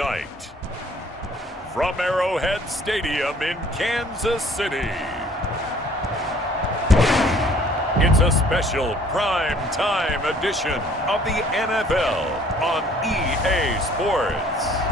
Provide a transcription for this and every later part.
Tonight, from Arrowhead Stadium in Kansas City, it's a special prime time edition of the NFL on EA Sports.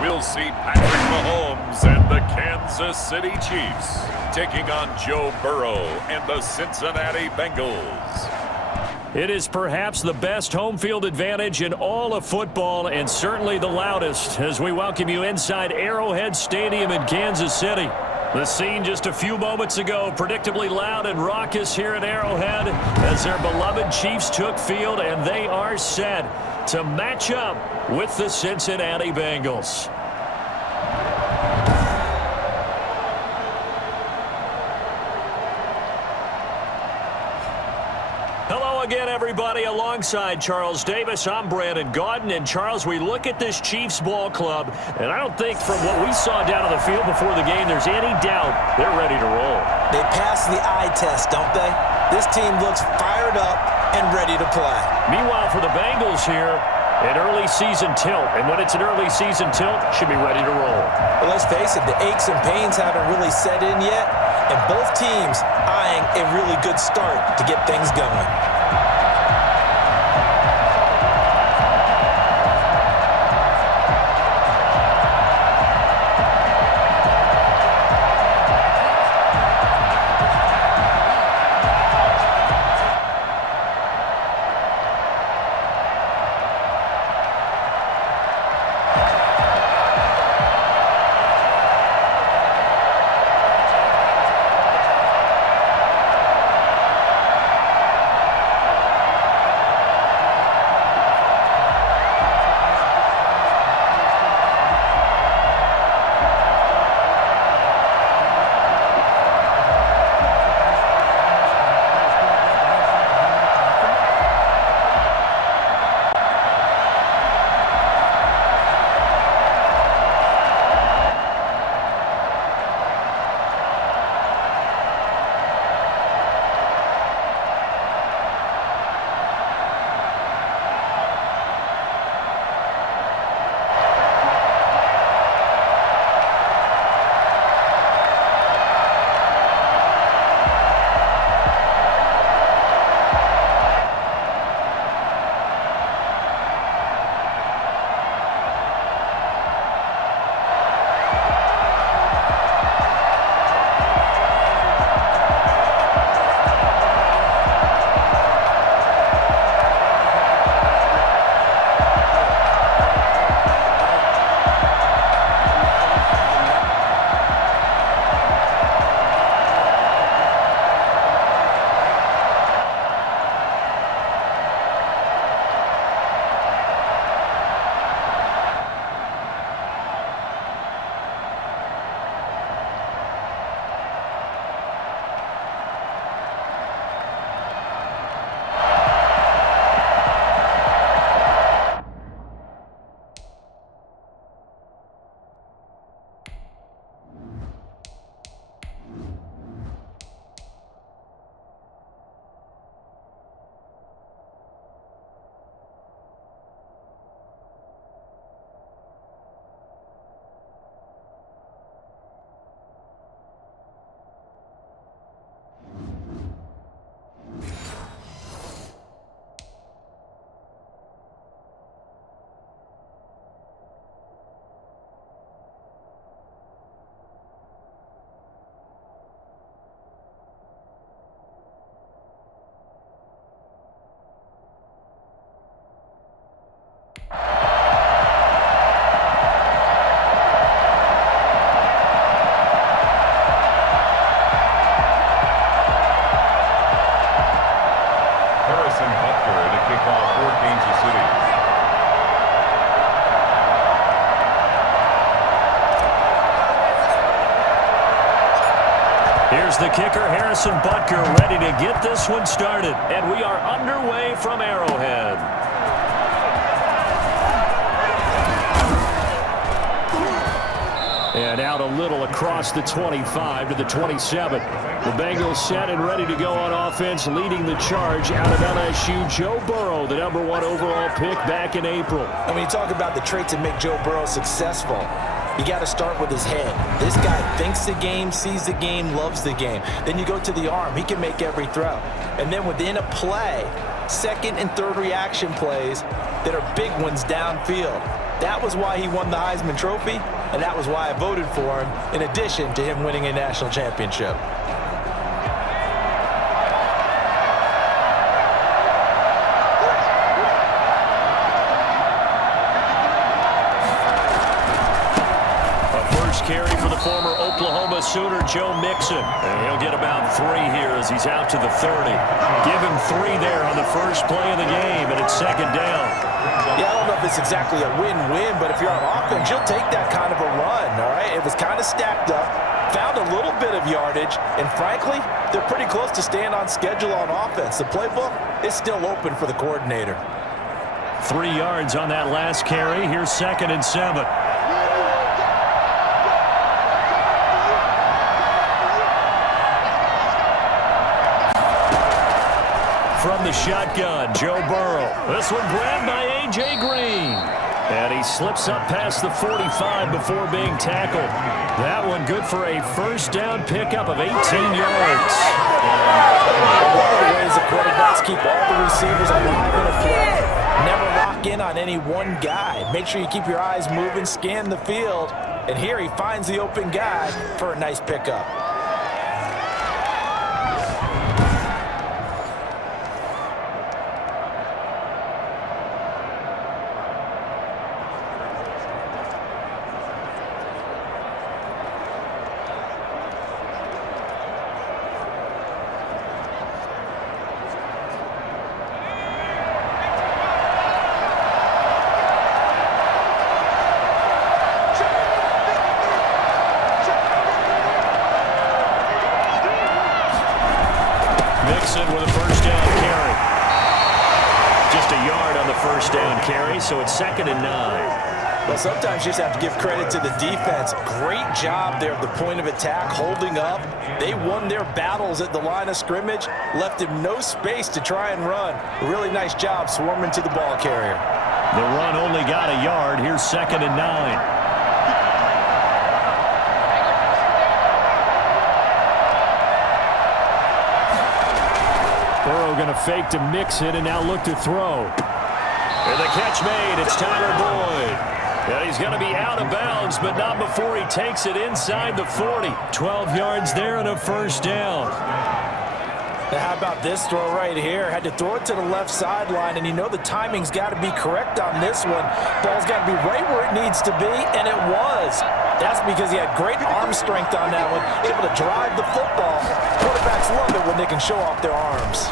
We'll see Patrick Mahomes and the Kansas City Chiefs taking on Joe Burrow and the Cincinnati Bengals. It is perhaps the best home field advantage in all of football, and certainly the loudest, as we welcome you inside Arrowhead Stadium in Kansas City. The scene just a few moments ago, predictably loud and raucous here at Arrowhead as their beloved Chiefs took field, and they are set to match up with the Cincinnati Bengals. Hello again, everybody. Alongside Charles Davis, I'm Brandon Gaudin. And Charles, we look at this Chiefs ball club, and I don't think from what we saw down on the field before the game there's any doubt they're ready to roll. They pass the eye test, don't they? This team looks fired up and ready to play. Meanwhile, for the Bengals here, an early season tilt. And when it's an early season tilt, should be ready to roll. Well, let's face it, the aches and pains haven't really set in yet, and both teams eyeing a really good start to get things going. Here's the kicker, Harrison Butker, ready to get this one started. And we are underway from Arrowhead. And out a little across the 25 to the 27. The Bengals set and ready to go on offense, leading the charge out of LSU, Joe Burrow, the #1 overall pick back in April. And when you talk about the traits that make Joe Burrow successful, you got to start with his head. This guy thinks the game, sees the game, loves the game. Then you go to the arm. He can make every throw. And then within a play, second and third reaction plays that are big ones downfield. That was why he won the Heisman Trophy, and that was why I voted for him, in addition to him winning a national championship. Carry for the former Oklahoma Sooner, Joe Mixon. And he'll get about 3 here as he's out to the 30. Give him 3 there on the first play of the game, and it's second down. Yeah, I don't know if it's exactly a win-win, but if you're on offense, you'll take that kind of a run, all right? It was kind of stacked up, found a little bit of yardage, and frankly, they're pretty close to staying on schedule on offense. The playbook is still open for the coordinator. 3 yards on that last carry. Here's 2nd and 7. From the shotgun, Joe Burrow. This one grabbed by A.J. Green. And he slips up past the 45 before being tackled. That one good for a first down pickup of 18 yards. One of the ways the quarterbacks keep all the receivers alive in a play. Never lock in on any one guy. Make sure you keep your eyes moving, scan the field. And here he finds the open guy for a nice pickup. With a first down carry. Just a yard on the first down carry, so it's 2nd and 9. Well, sometimes you just have to give credit to the defense. Great job there at the point of attack, holding up. They won their battles at the line of scrimmage, left him no space to try and run. A really nice job swarming to the ball carrier. The run only got a yard. Here's 2nd and 9. Burrow going to fake to Mixon and now look to throw. And the catch made. It's Tyler Boyd. And he's going to be out of bounds, but not before he takes it inside the 40. 12 yards there and a first down. Now how about this throw right here? Had to throw it to the left sideline, and you know the timing's got to be correct on this one. Ball's got to be right where it needs to be, and it was. That's because he had great arm strength on that one, able to drive the football. Quarterbacks love it when they can show off their arms.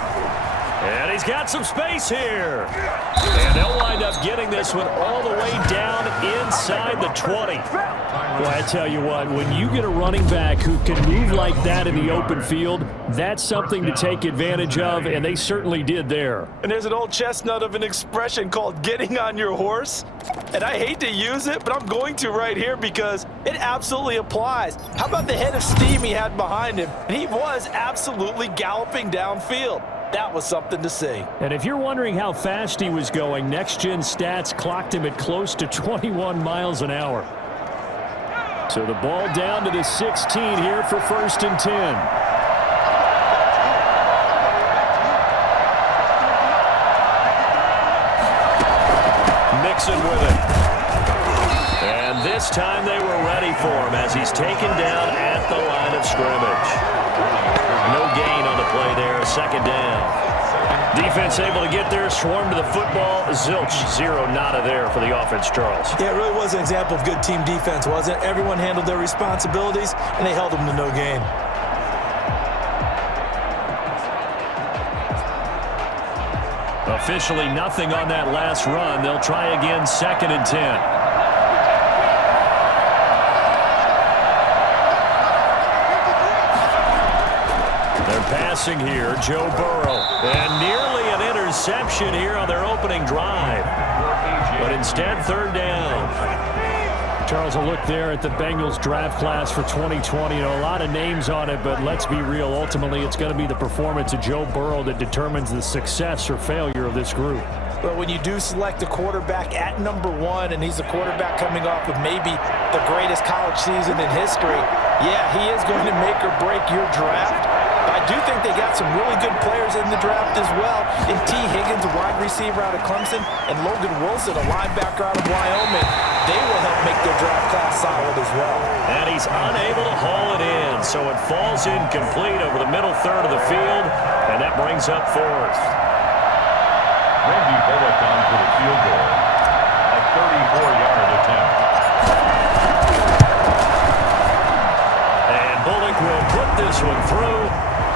And he's got some space here. And they'll wind up getting this one all the way down inside the 20. Well, I tell you what, when you get a running back who can move like that in the open field, that's something to take advantage of, and they certainly did there. And there's an old chestnut of an expression called getting on your horse. And I hate to use it, but I'm going to right here because it absolutely applies. How about the head of steam he had behind him? And he was absolutely galloping downfield. That was something to see. And if you're wondering how fast he was going, next-gen stats clocked him at close to 21 miles an hour. So the ball down to the 16 here for 1st and 10. Mixon with it. And this time they were ready for him as he's taken down at the line of scrimmage. No gain on the play there, 2nd down. Defense able to get there, swarm to the football. Zilch, 0 nada there for the offense, Charles. Yeah, it really was an example of good team defense, wasn't it? Everyone handled their responsibilities, and they held them to no gain. Officially nothing on that last run. They'll try again, 2nd and 10. Passing here, Joe Burrow. And nearly an interception here on their opening drive. But instead, 3rd down. Charles, a look there at the Bengals draft class for 2020. You know, a lot of names on it, but let's be real. Ultimately, it's going to be the performance of Joe Burrow that determines the success or failure of this group. But when you do select a quarterback at number 1, and he's a quarterback coming off of maybe the greatest college season in history, yeah, he is going to make or break your draft. But I do think they got some really good players in the draft as well. In T. Higgins, a wide receiver out of Clemson, and Logan Wilson, a linebacker out of Wyoming. They will help make their draft class solid as well. And he's unable to haul it in, so it falls incomplete over the middle third of the field, and that brings up 4th. Randy Bullock on for the field goal. A 34-yard attempt. And Bullock will put this one through,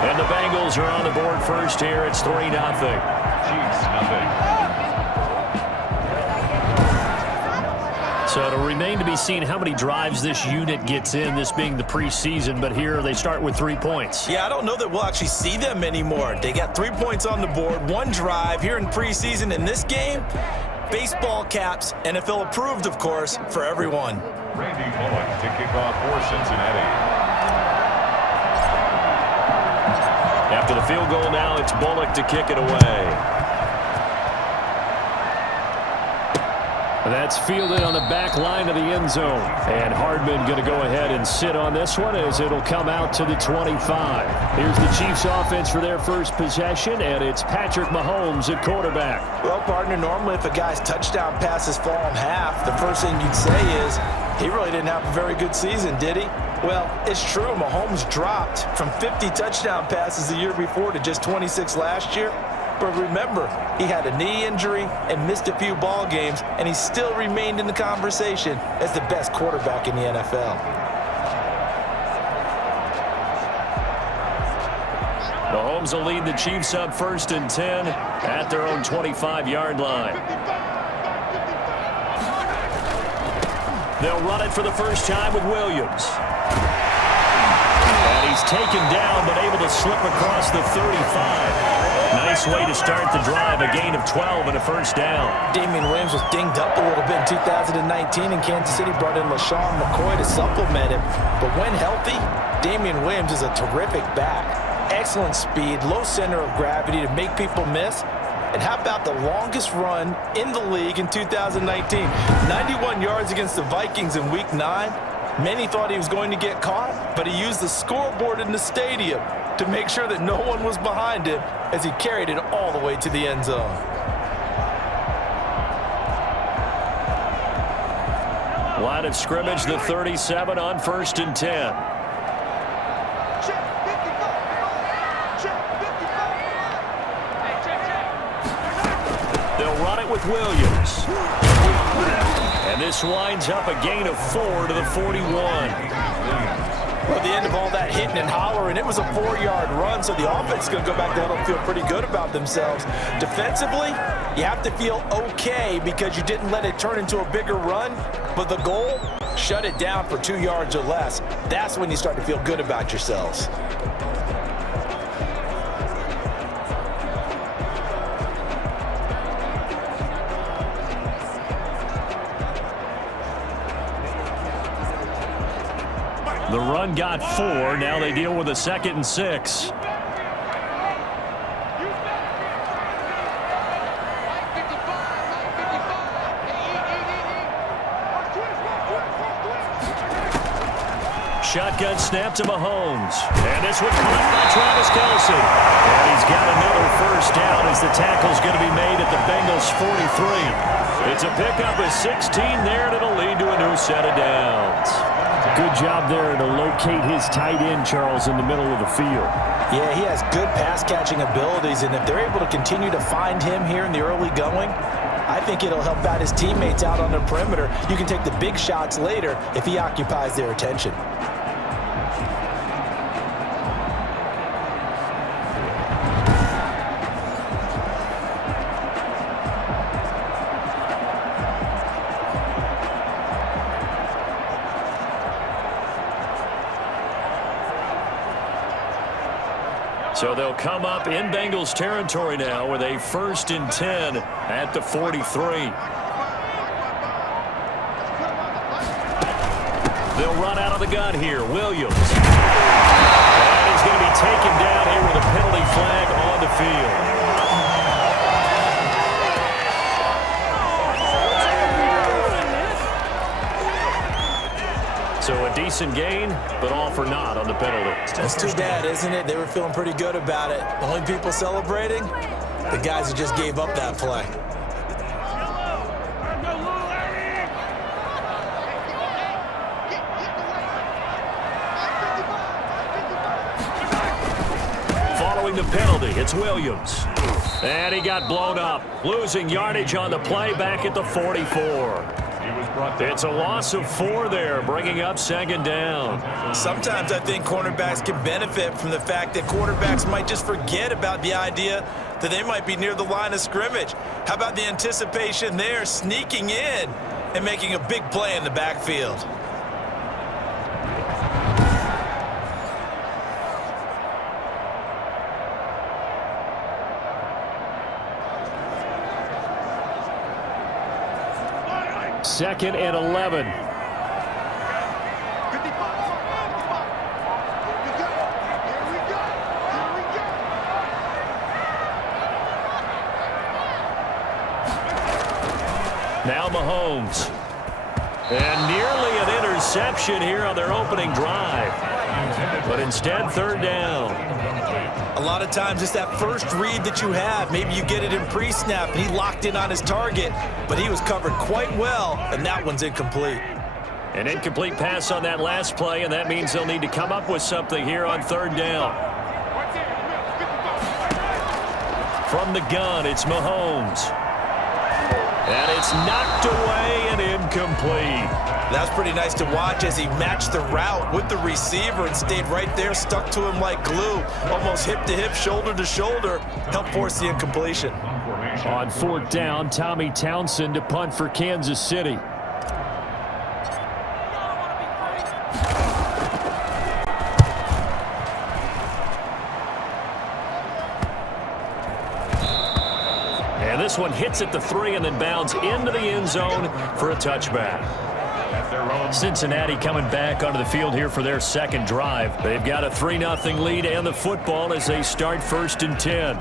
and the Bengals are on the board first here. It's 3-0. Chiefs, nothing. So it'll remain to be seen how many drives this unit gets in, this being the preseason, but here they start with 3 points. Yeah, I don't know that we'll actually see them anymore. They got 3 points on the board, 1 drive here in preseason. In this game, baseball caps, NFL approved, of course, for everyone. Randy Bullock to kick off for Cincinnati. After the field goal now, it's Bullock to kick it away. That's fielded on the back line of the end zone. And Hardman going to go ahead and sit on this one as it'll come out to the 25. Here's the Chiefs offense for their first possession, and it's Patrick Mahomes at quarterback. Well, partner, normally if a guy's touchdown passes fall in half, the first thing you'd say is, he really didn't have a very good season, did he? Well, it's true. Mahomes dropped from 50 touchdown passes the year before to just 26 last year. But remember, he had a knee injury and missed a few ball games, and he still remained in the conversation as the best quarterback in the NFL. Mahomes will lead the Chiefs up 1st and 10 at their own 25-yard line. They'll run it for the first time with Williams. And he's taken down, but able to slip across the 35. Nice way to start the drive, a gain of 12 and a first down. Damian Williams was dinged up a little bit in 2019, and Kansas City brought in LaShawn McCoy to supplement him. But when healthy, Damian Williams is a terrific back. Excellent speed, low center of gravity to make people miss. And how about the longest run in the league in 2019? 91 yards against the Vikings in Week 9. Many thought he was going to get caught, but he used the scoreboard in the stadium to make sure that no one was behind him as he carried it all the way to the end zone. Line of scrimmage, the 37 on 1st and 10. They'll run it with Williams. And this winds up a gain of 4 to the 41. Well, at the end of all that hitting and hollering, it was a 4-yard run, so the offense is going to go back there and feel pretty good about themselves. Defensively, you have to feel okay because you didn't let it turn into a bigger run, but the goal, shut it down for 2 yards or less. That's when you start to feel good about yourselves. The run got 4. Now they deal with a 2nd and 6. Shotgun snap to Mahomes. And this one caught by Travis Kelce. And he's got another first down as the tackle's going to be made at the Bengals 43. It's a pickup of 16 there, and it'll lead to a new set of downs. Good job there to locate his tight end, Charles, in the middle of the field. Yeah, he has good pass-catching abilities, and if they're able to continue to find him here in the early going, I think it'll help out his teammates out on the perimeter. You can take the big shots later if he occupies their attention. So they'll come up in Bengals territory now with a 1st and 10 at the 43. They'll run out of the gun here. Williams. And he's going to be taken down here with a penalty flag on the field. So a decent gain, but all for naught on the penalty. That's too bad, isn't it? They were feeling pretty good about it. The only people celebrating? The guys who just gave up that play. Following the penalty, it's Williams. And he got blown up, losing yardage on the play back at the 44. It's a loss of 4 there, bringing up second down. Sometimes I think cornerbacks can benefit from the fact that quarterbacks might just forget about the idea that they might be near the line of scrimmage. How about the anticipation there, sneaking in and making a big play in the backfield? Second and 11. Now Mahomes. And nearly an interception here on their opening drive. But instead, third down. A lot of times it's that first read that you have. Maybe you get it in pre-snap and he locked in on his target, but he was covered quite well, and that one's incomplete. An incomplete pass on that last play, and that means they'll need to come up with something here on third down. From the gun, it's Mahomes. And it's knocked away and incomplete. That's pretty nice to watch as he matched the route with the receiver and stayed right there, stuck to him like glue, almost hip to hip, shoulder to shoulder, helped force the incompletion. On fourth down, Tommy Townsend to punt for Kansas City. And this one hits at the 3 and then bounds into the end zone for a touchback. Cincinnati coming back onto the field here for their second drive. They've got a 3-0 lead and the football as they start 1st and 10.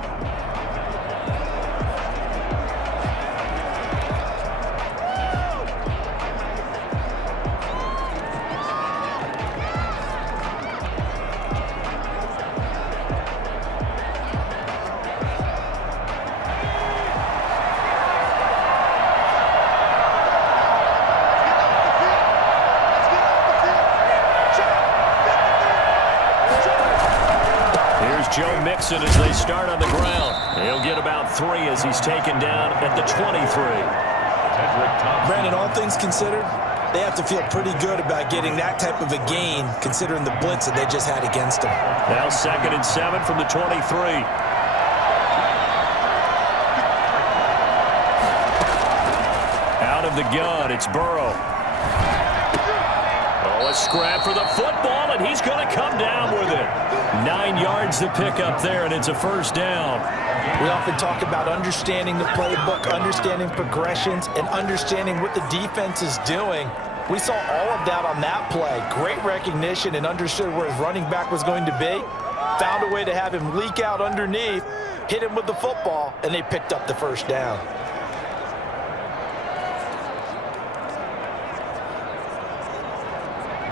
Joe Mixon as they start on the ground. He'll get about 3 as he's taken down at the 23. Brandon, all things considered, they have to feel pretty good about getting that type of a gain considering the blitz that they just had against them. Now 2nd and 7 from the 23. Out of the gun, it's Burrow. Oh, a scrap for the football, and he's going to come down with it. 9 yards to pick up there, and it's a first down. We often talk about understanding the playbook, understanding progressions, and understanding what the defense is doing. We saw all of that on that play. Great recognition and understood where his running back was going to be. Found a way to have him leak out underneath, hit him with the football, and they picked up the first down.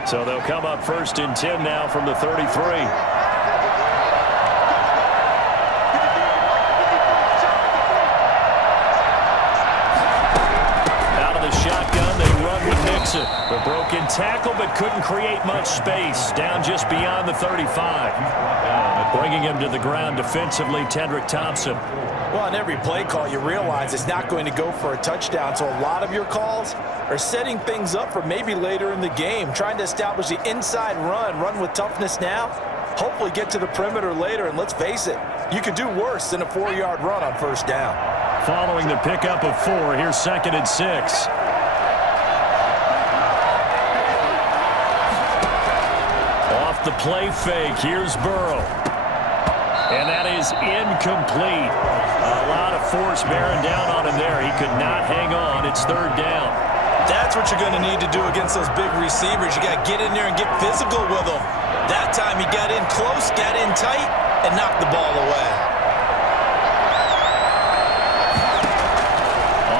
So they'll come up 1st and 10 now from the 33. Out of the shotgun, they run with Nixon. A broken tackle, but couldn't create much space. Down just beyond the 35. Bringing him to the ground defensively, Tendrick Thompson. Well, on every play call, you realize it's not going to go for a touchdown, so a lot of your calls are setting things up for maybe later in the game, trying to establish the inside run with toughness now, hopefully get to the perimeter later, and let's face it, you could do worse than a 4-yard run on first down. Following the pickup of 4, here's 2nd and 6. Off the play fake, here's Burrow. And that is incomplete. A lot of force bearing down on him there. He could not hang on. It's 3rd down. That's what you're going to need to do against those big receivers. You got to get in there and get physical with them. That time he got in close, got in tight, and knocked the ball away.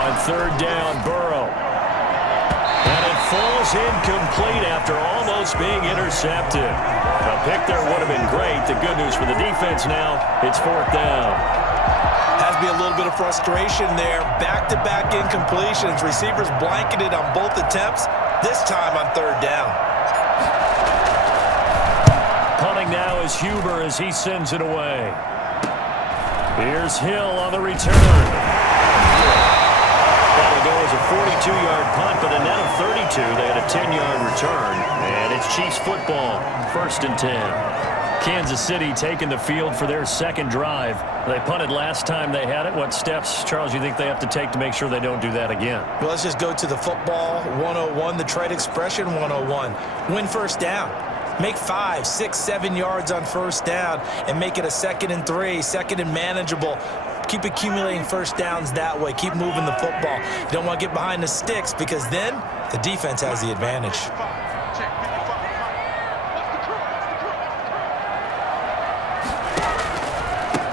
On third down, Burrow. And it falls incomplete after almost being intercepted. A pick there would have been great. The good news for the defense now, it's fourth down. Has to be a little bit of frustration there. Back-to-back incompletions. Receivers blanketed on both attempts, this time on third down. Punting now is Huber as he sends it away. Here's Hill on the return. That'll go as a 42-yard punt, but a net of 32. They had a 10-yard return, and it's Chiefs football, 1st and 10. Kansas City taking the field for their second drive. They punted last time they had it. What steps, Charles, you think they have to take to make sure they don't do that again? Well, let's just go to the football 101, the trade expression 101. Win first down. Make 5, 6, 7 yards on first down and make it a 2nd and 3, 2nd and manageable. Keep accumulating first downs that way. Keep moving the football. You don't want to get behind the sticks because then the defense has the advantage.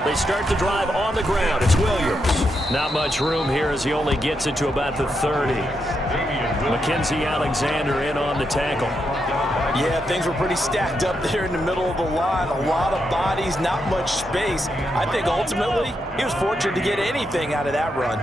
They start the drive on the ground. It's Williams. Not much room here as he only gets it to about the 30. Mackenzie Alexander in on the tackle. Yeah, things were pretty stacked up there in the middle of the line. A lot of bodies, not much space. I think ultimately he was fortunate to get anything out of that run.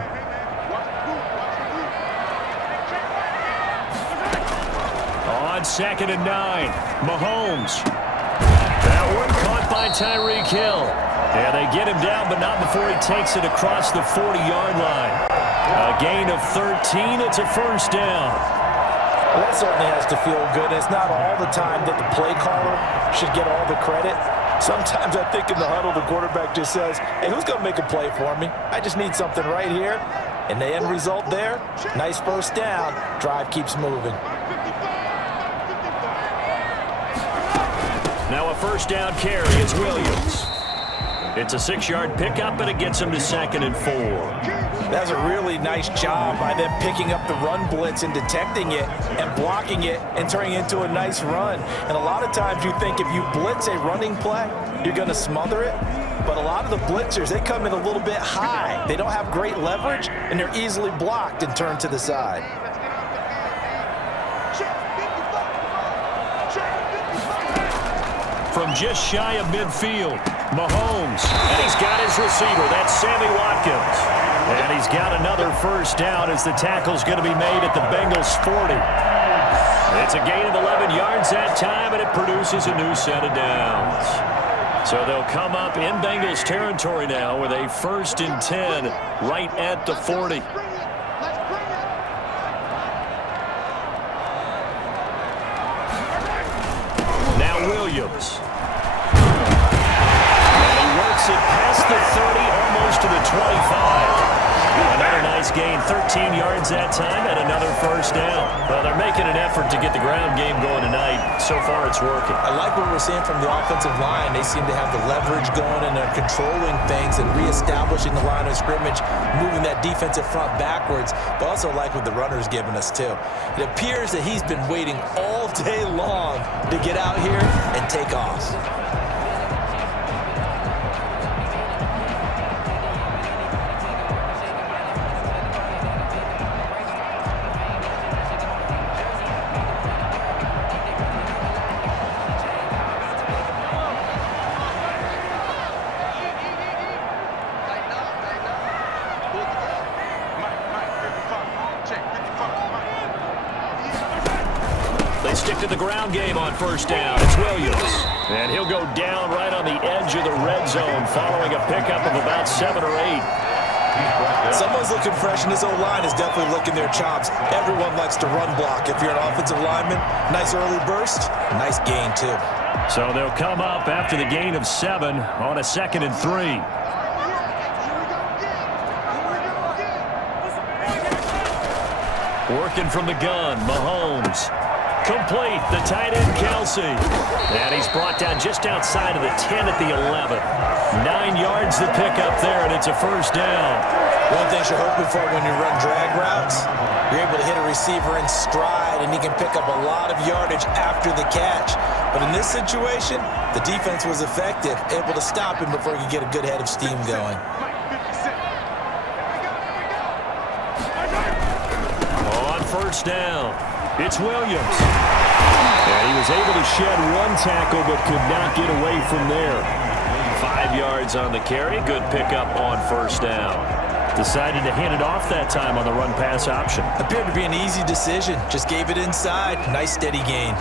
On 2nd and 9, Mahomes. That one caught by Tyreek Hill. And they get him down, but not before he takes it across the 40-yard line. A gain of 13. It's a first down. Well, that certainly has to feel good. It's not all the time that the play caller should get all the credit. Sometimes I think in the huddle, the quarterback just says, hey, who's going to make a play for me? I just need something right here. And the end result there, nice first down. Drive keeps moving. Now a first down carry is Williams. It's a 6-yard pickup, and it gets him to 2nd and 4. That's a really nice job by them picking up the run blitz and detecting it and blocking it and turning it into a nice run. And a lot of times you think if you blitz a running play, you're going to smother it. But a lot of the blitzers, they come in a little bit high. They don't have great leverage, and they're easily blocked and turned to the side. From just shy of midfield, Mahomes. And he's got his receiver. That's Sammy Watkins. And he's got another first down as the tackle's going to be made at the Bengals 40. It's a gain of 11 yards that time, and it produces a new set of downs. So they'll come up in Bengals territory now with a 1st and 10 right at the 40. Now Williams. It past the 30, almost to the 25. Another nice gain, 13 yards that time, and another first down. Well, they're making an effort to get the ground game going tonight. So far, it's working. I like what we're seeing from the offensive line. They seem to have the leverage going, and they're controlling things and reestablishing the line of scrimmage, moving that defensive front backwards, but also like what the runner's giving us, too. It appears that he's been waiting all day long to get out here and take off. Stick to the ground game on first down. It's Williams. And he'll go down right on the edge of the red zone following a pickup of about 7 or 8. Someone's looking fresh, and this O-line is definitely licking their chops. Everyone likes to run block. If you're an offensive lineman, nice early burst, nice gain, too. So they'll come up after the gain of 7 on a 2nd and 3. Working from the gun, Mahomes. Complete. The tight end, Kelsey. And he's brought down just outside of the 10 at the 11. 9 yards to pick up there, and it's a first down. One thing you're hoping for when you run drag routes, you're able to hit a receiver in stride, and he can pick up a lot of yardage after the catch. But in this situation, the defense was effective, able to stop him before he could get a good head of steam going. On first down, it's Williams. And he was able to shed one tackle but could not get away from there. 5 yards on the carry. Good pickup on first down. Decided to hand it off that time on the run-pass option. Appeared to be an easy decision. Just gave it inside. Nice steady gain.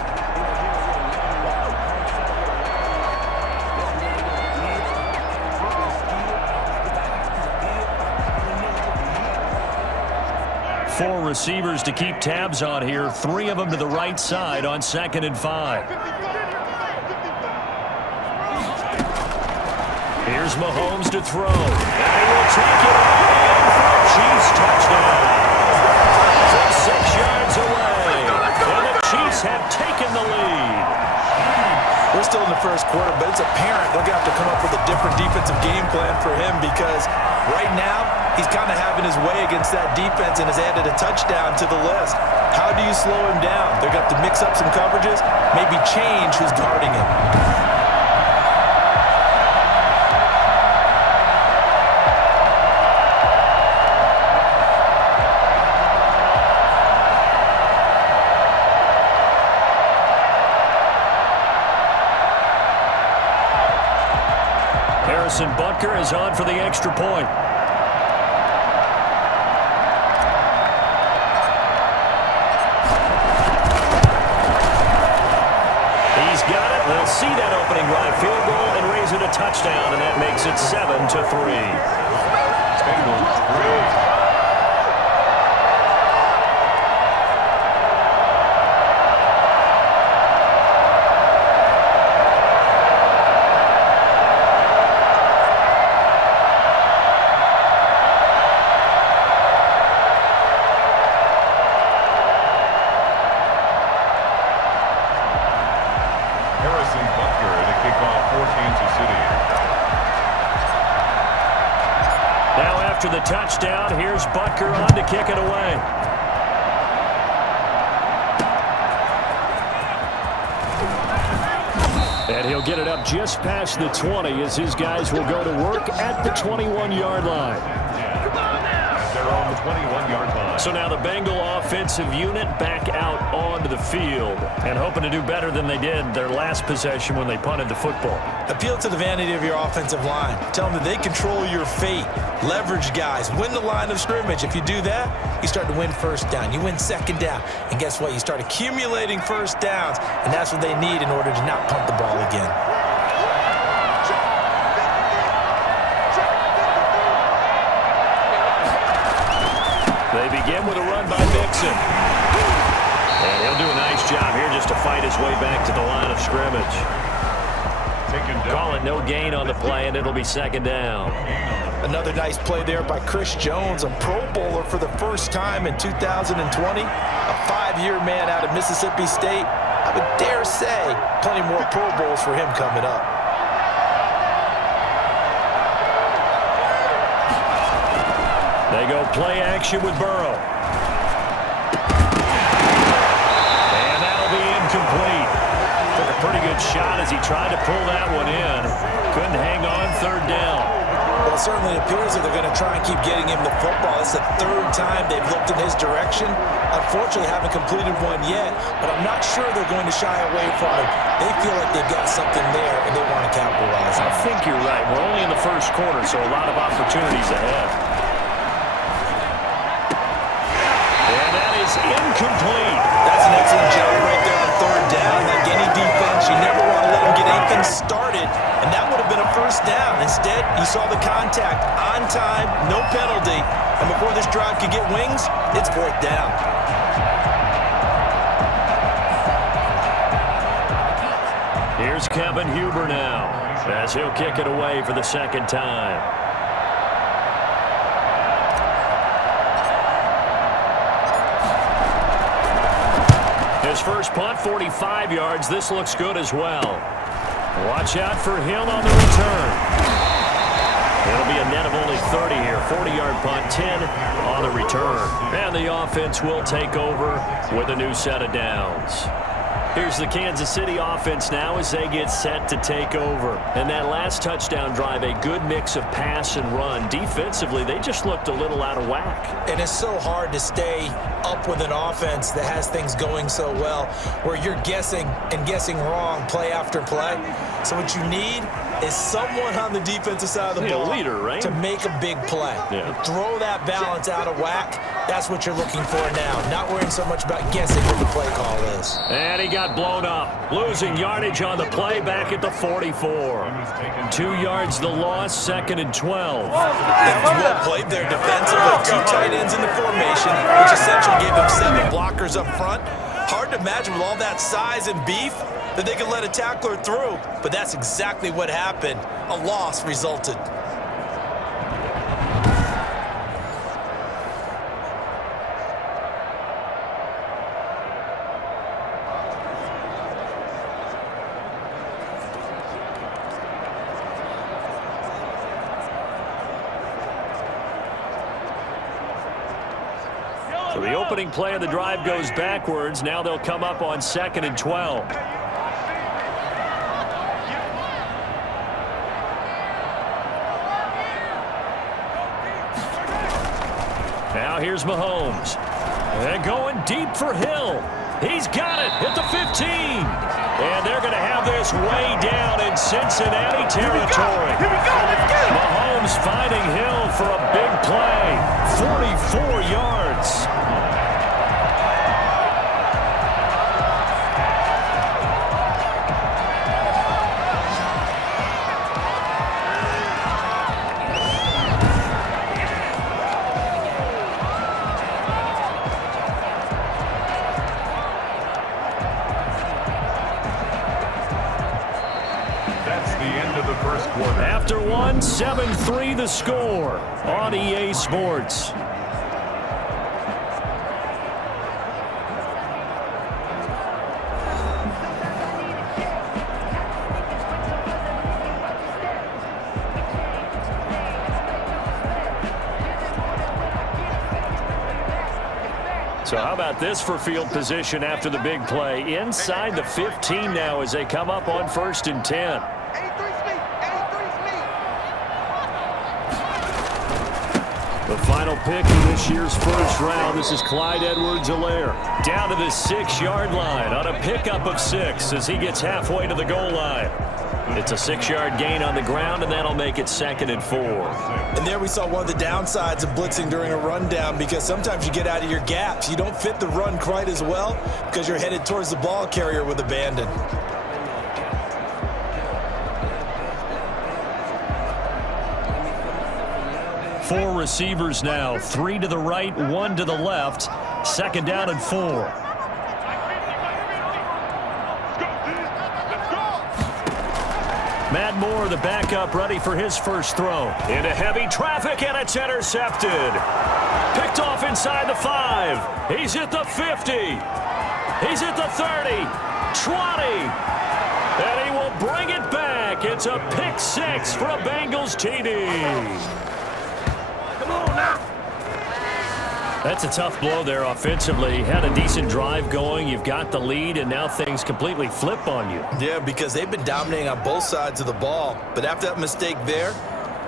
Four receivers to keep tabs on here. 3 of them to the right side on 2nd and 5. Here's Mahomes to throw. And he will take it in for a Chiefs touchdown. From 6 yards away. And the Chiefs have taken the lead. We're still in the first quarter, but it's apparent they're going to have to come up with a different defensive game plan for him because right now he's kind of having his way against that defense and has added a touchdown to the list. How do you slow him down? They're going to have to mix up some coverages, maybe change who's guarding him. Butker is on for the extra point. He's got it. They'll see that opening drive field goal and raise it a touchdown, and that makes it 7-3. Bengals 3. After the touchdown, here's Butker on to kick it away. And he'll get it up just past the 20 as his guys will go to work at the 21-yard line. They're on the 21-yard line. So now the Bengal offensive unit back out onto the field and hoping to do better than they did their last possession when they punted the football. Appeal to the vanity of your offensive line. Tell them that they control your fate. Leverage guys. Win the line of scrimmage. If you do that, you start to win first down. You win second down. And guess what? You start accumulating first downs. And that's what they need in order to not punt the ball again. They begin with a run by Mixon. And he'll do a nice job here just to fight his way back to the line of scrimmage. Call it no gain on the play, and it'll be second down. Another nice play there by Chris Jones, a Pro Bowler for the first time in 2020. A 5-year man out of Mississippi State. I would dare say plenty more Pro Bowls for him coming up. They go play action with Burrow. And that'll be incomplete. Took a pretty good shot as he tried to pull that one in. Couldn't hang on third down. Well, it certainly appears that they're going to try and keep getting him the football. It's the 3rd time they've looked in his direction. Unfortunately, haven't completed one yet, but I'm not sure they're going to shy away from him. They feel like they've got something there, and they want to capitalize on it. I think you're right. We're only in the first quarter, so a lot of opportunities ahead. And that is incomplete. That's an excellent job right there on 3rd down. Like any defense, you never want to let them get anything started, and that would have been a first down. Instead, you saw the contact on time, no penalty, and before this drive could get wings, it's 4th down. Here's Kevin Huber now as he'll kick it away for the 2nd time. His first punt, 45 yards. This looks good as well. Watch out for Hill on the return. It'll be a net of only 30 here. 40-yard punt, 10 on the return. And the offense will take over with a new set of downs. Here's the Kansas City offense now as they get set to take over. And that last touchdown drive, a good mix of pass and run. Defensively, they just looked a little out of whack. And it's so hard to stay up with an offense that has things going so well, where you're guessing and guessing wrong play after play. So what you need is someone on the defensive side of the ball leader, right? to make a big play. Yeah. Throw that balance out of whack. That's what you're looking for now. Not worrying so much about guessing what the play call is. And he got blown up. Losing yardage on the play back at the 44. 2 yards the loss, 2nd and 12. That was well played there defensively. 2 tight ends in the formation, which essentially gave them 7 blockers up front. Hard to imagine with all that size and beef that they could let a tackler through, but that's exactly what happened. A loss resulted. So the opening play of the drive goes backwards. Now they'll come up on 2nd and 12. Now here's Mahomes. And going deep for Hill. He's got it at the 15. And they're going to have this way down in Cincinnati territory. Here we go. Let's get it. Mahomes finding Hill for a big play. 44 yards. After one, 7-3 the score on EA Sports. So how about this for field position after the big play? Inside the 15 now as they come up on 1st and 10. The final pick in this year's first round. This is Clyde Edwards-Helaire. Down to the 6-yard line on a pickup of 6 as he gets halfway to the goal line. It's a 6-yard gain on the ground, and that'll make it 2nd and 4. And there we saw one of the downsides of blitzing during a rundown, because sometimes you get out of your gaps. You don't fit the run quite as well because you're headed towards the ball carrier with abandon. Four receivers now, 3 to the right, 1 to the left. 2nd down and 4. Matt Moore, the backup, ready for his first throw. Into heavy traffic, and it's intercepted. Picked off inside the 5. He's at the 50. He's at the 30. 20. And he will bring it back. It's a pick 6 for a Bengals TD. That's a tough blow there offensively. Had a decent drive going. You've got the lead, and now things completely flip on you. Yeah, because they've been dominating on both sides of the ball. But after that mistake there,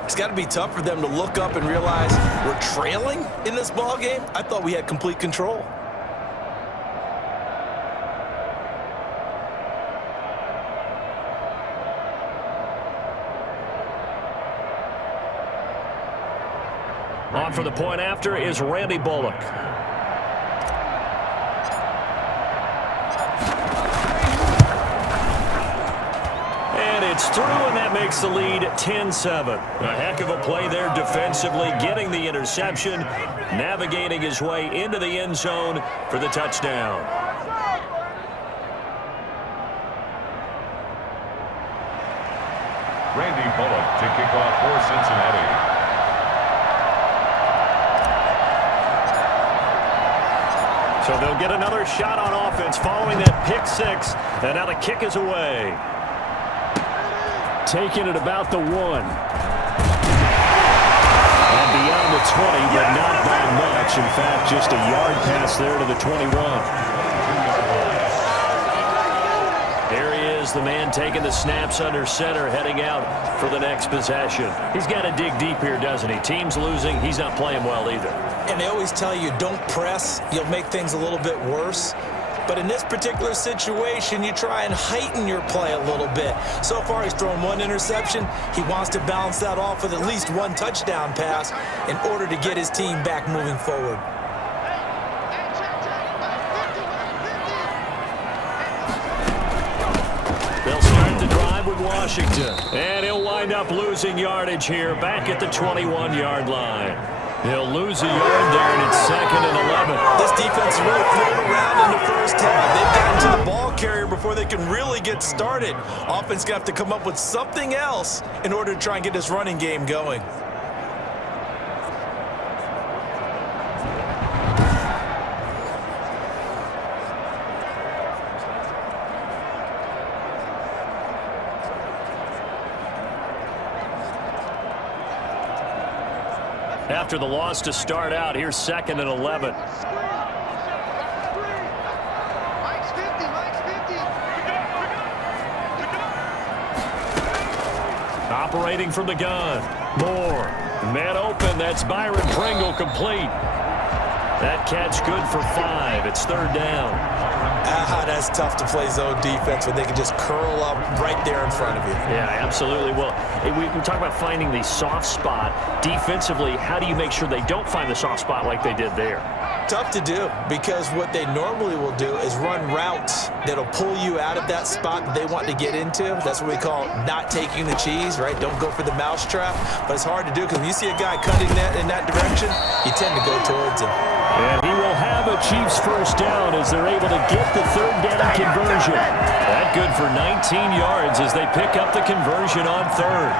it's got to be tough for them to look up and realize we're trailing in this ball game. I thought we had complete control. On for the point after is Randy Bullock. And it's through, and that makes the lead 10-7. A heck of a play there defensively, getting the interception, navigating his way into the end zone for the touchdown. Randy Bullock to kick off for Cincinnati. So they'll get another shot on offense following that pick six. And now the kick is away. Taking it about the 1. And beyond the 20, but not by much. In fact, just a yard pass there to the 21. Here he is, the man taking the snaps under center, heading out for the next possession. He's got to dig deep here, doesn't he? Team's losing. He's not playing well either. And they always tell you, don't press. You'll make things a little bit worse. But in this particular situation, you try and heighten your play a little bit. So far, he's thrown 1 interception. He wants to balance that off with at least 1 touchdown pass in order to get his team back moving forward. They'll start the drive with Washington. And he'll wind up losing yardage here back at the 21-yard line. He'll lose a yard there, and it's 2nd and 11. This defense is really thrown around in the first half. They've gotten to the ball carrier before they can really get started. Offense going to have to come up with something else in order to try and get this running game going. After the loss to start out, here's 2nd and 11. Operating from the gun. Moore. Man open. That's Byron Pringle complete. That catch good for 5. It's 3rd down. That's tough to play zone defense when they can just curl up right there in front of you. Yeah, absolutely. Well, we talk about finding the soft spot. Defensively, how do you make sure they don't find the soft spot like they did there? Tough to do, because what they normally will do is run routes that'll pull you out of that spot that they want to get into. That's what we call not taking the cheese, right? Don't go for the mousetrap. But it's hard to do because when you see a guy cutting that in that direction, you tend to go towards him. And he will have a Chiefs first down as they're able to get the 3rd down conversion. That good for 19 yards as they pick up the conversion on 3rd.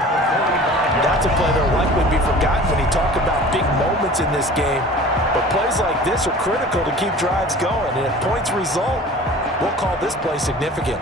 That's a play that'll likely be forgotten when you talk about big moments in this game. But plays like this are critical to keep drives going. And if points result, we'll call this play significant.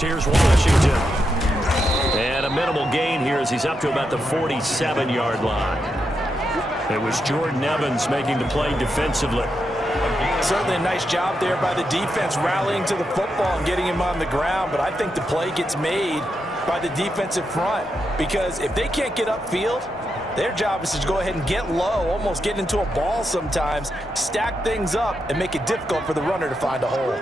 Here's Washington. And a minimal gain here as he's up to about the 47-yard line. It was Jordan Evans making the play defensively. Certainly a nice job there by the defense rallying to the football and getting him on the ground. But I think the play gets made by the defensive front, because if they can't get upfield, their job is to go ahead and get low, almost get into a ball sometimes, stack things up, and make it difficult for the runner to find a hole.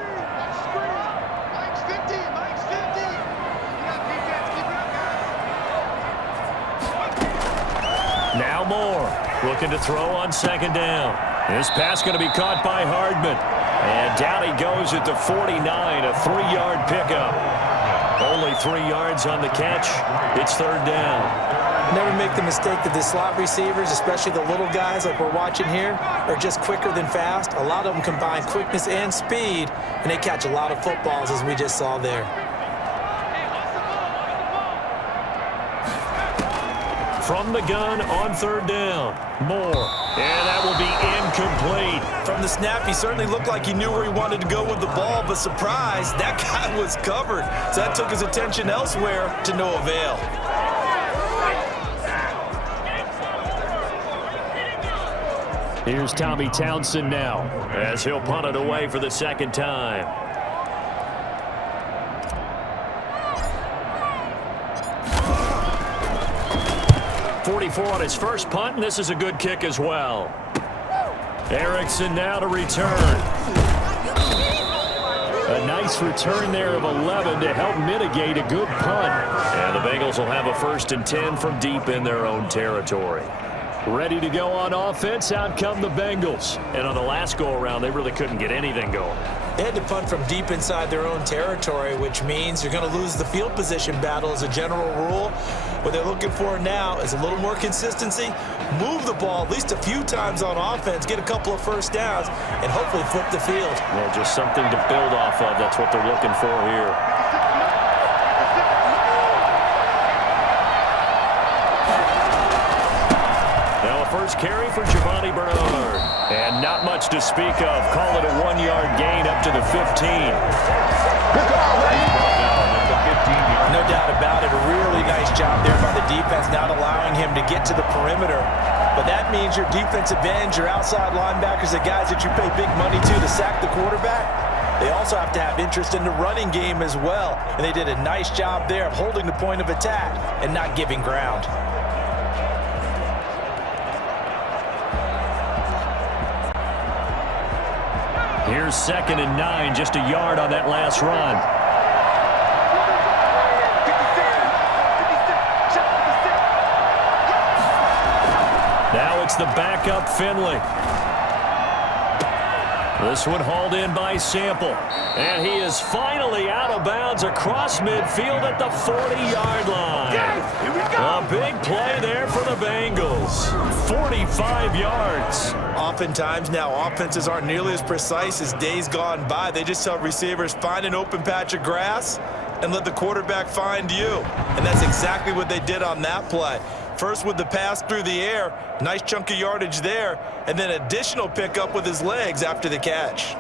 Now Moore looking to throw on 2nd down. This pass going to be caught by Hardman. And down he goes at the 49, a 3-yard pickup. Only 3 yards on the catch. It's 3rd down. Never make the mistake that the slot receivers, especially the little guys like we're watching here, are just quicker than fast. A lot of them combine quickness and speed, and they catch a lot of footballs, as we just saw there. From the gun on 3rd down. Moore. And that will be incomplete. From the snap, he certainly looked like he knew where he wanted to go with the ball, but surprise, that guy was covered. So that took his attention elsewhere to no avail. Here's Tommy Townsend now as he'll punt it away for the 2nd time. On his first punt, and this is a good kick as well. Erickson now to return. A nice return there of 11 to help mitigate a good punt. And the Bengals will have a 1st and 10 from deep in their own territory. Ready to go on offense, out come the Bengals. And on the last go-around, they really couldn't get anything going. They had to punt from deep inside their own territory, which means you're going to lose the field position battle as a general rule. What they're looking for now is a little more consistency, move the ball at least a few times on offense, get a couple of first downs, and hopefully flip the field. Well, just something to build off of. That's what they're looking for here. First carry for Giovanni Bernard. And not much to speak of. Call it a 1-yard gain up to the 15. No doubt about it. A really nice job there by the defense, not allowing him to get to the perimeter. But that means your defensive ends, your outside linebackers, the guys that you pay big money to sack the quarterback, they also have to have interest in the running game as well. And they did a nice job there of holding the point of attack and not giving ground. Here's 2nd and 9, just a yard on that last run. Now it's the backup Finley. This one hauled in by Sample. And he is finally out of bounds across midfield at the 40-yard line. A big play there for the Bengals. 45 yards. Oftentimes now offenses aren't nearly as precise as days gone by. They just tell receivers, find an open patch of grass and let the quarterback find you. And that's exactly what they did on that play. First with the pass through the air, nice chunk of yardage there, and then additional pickup with his legs after the catch.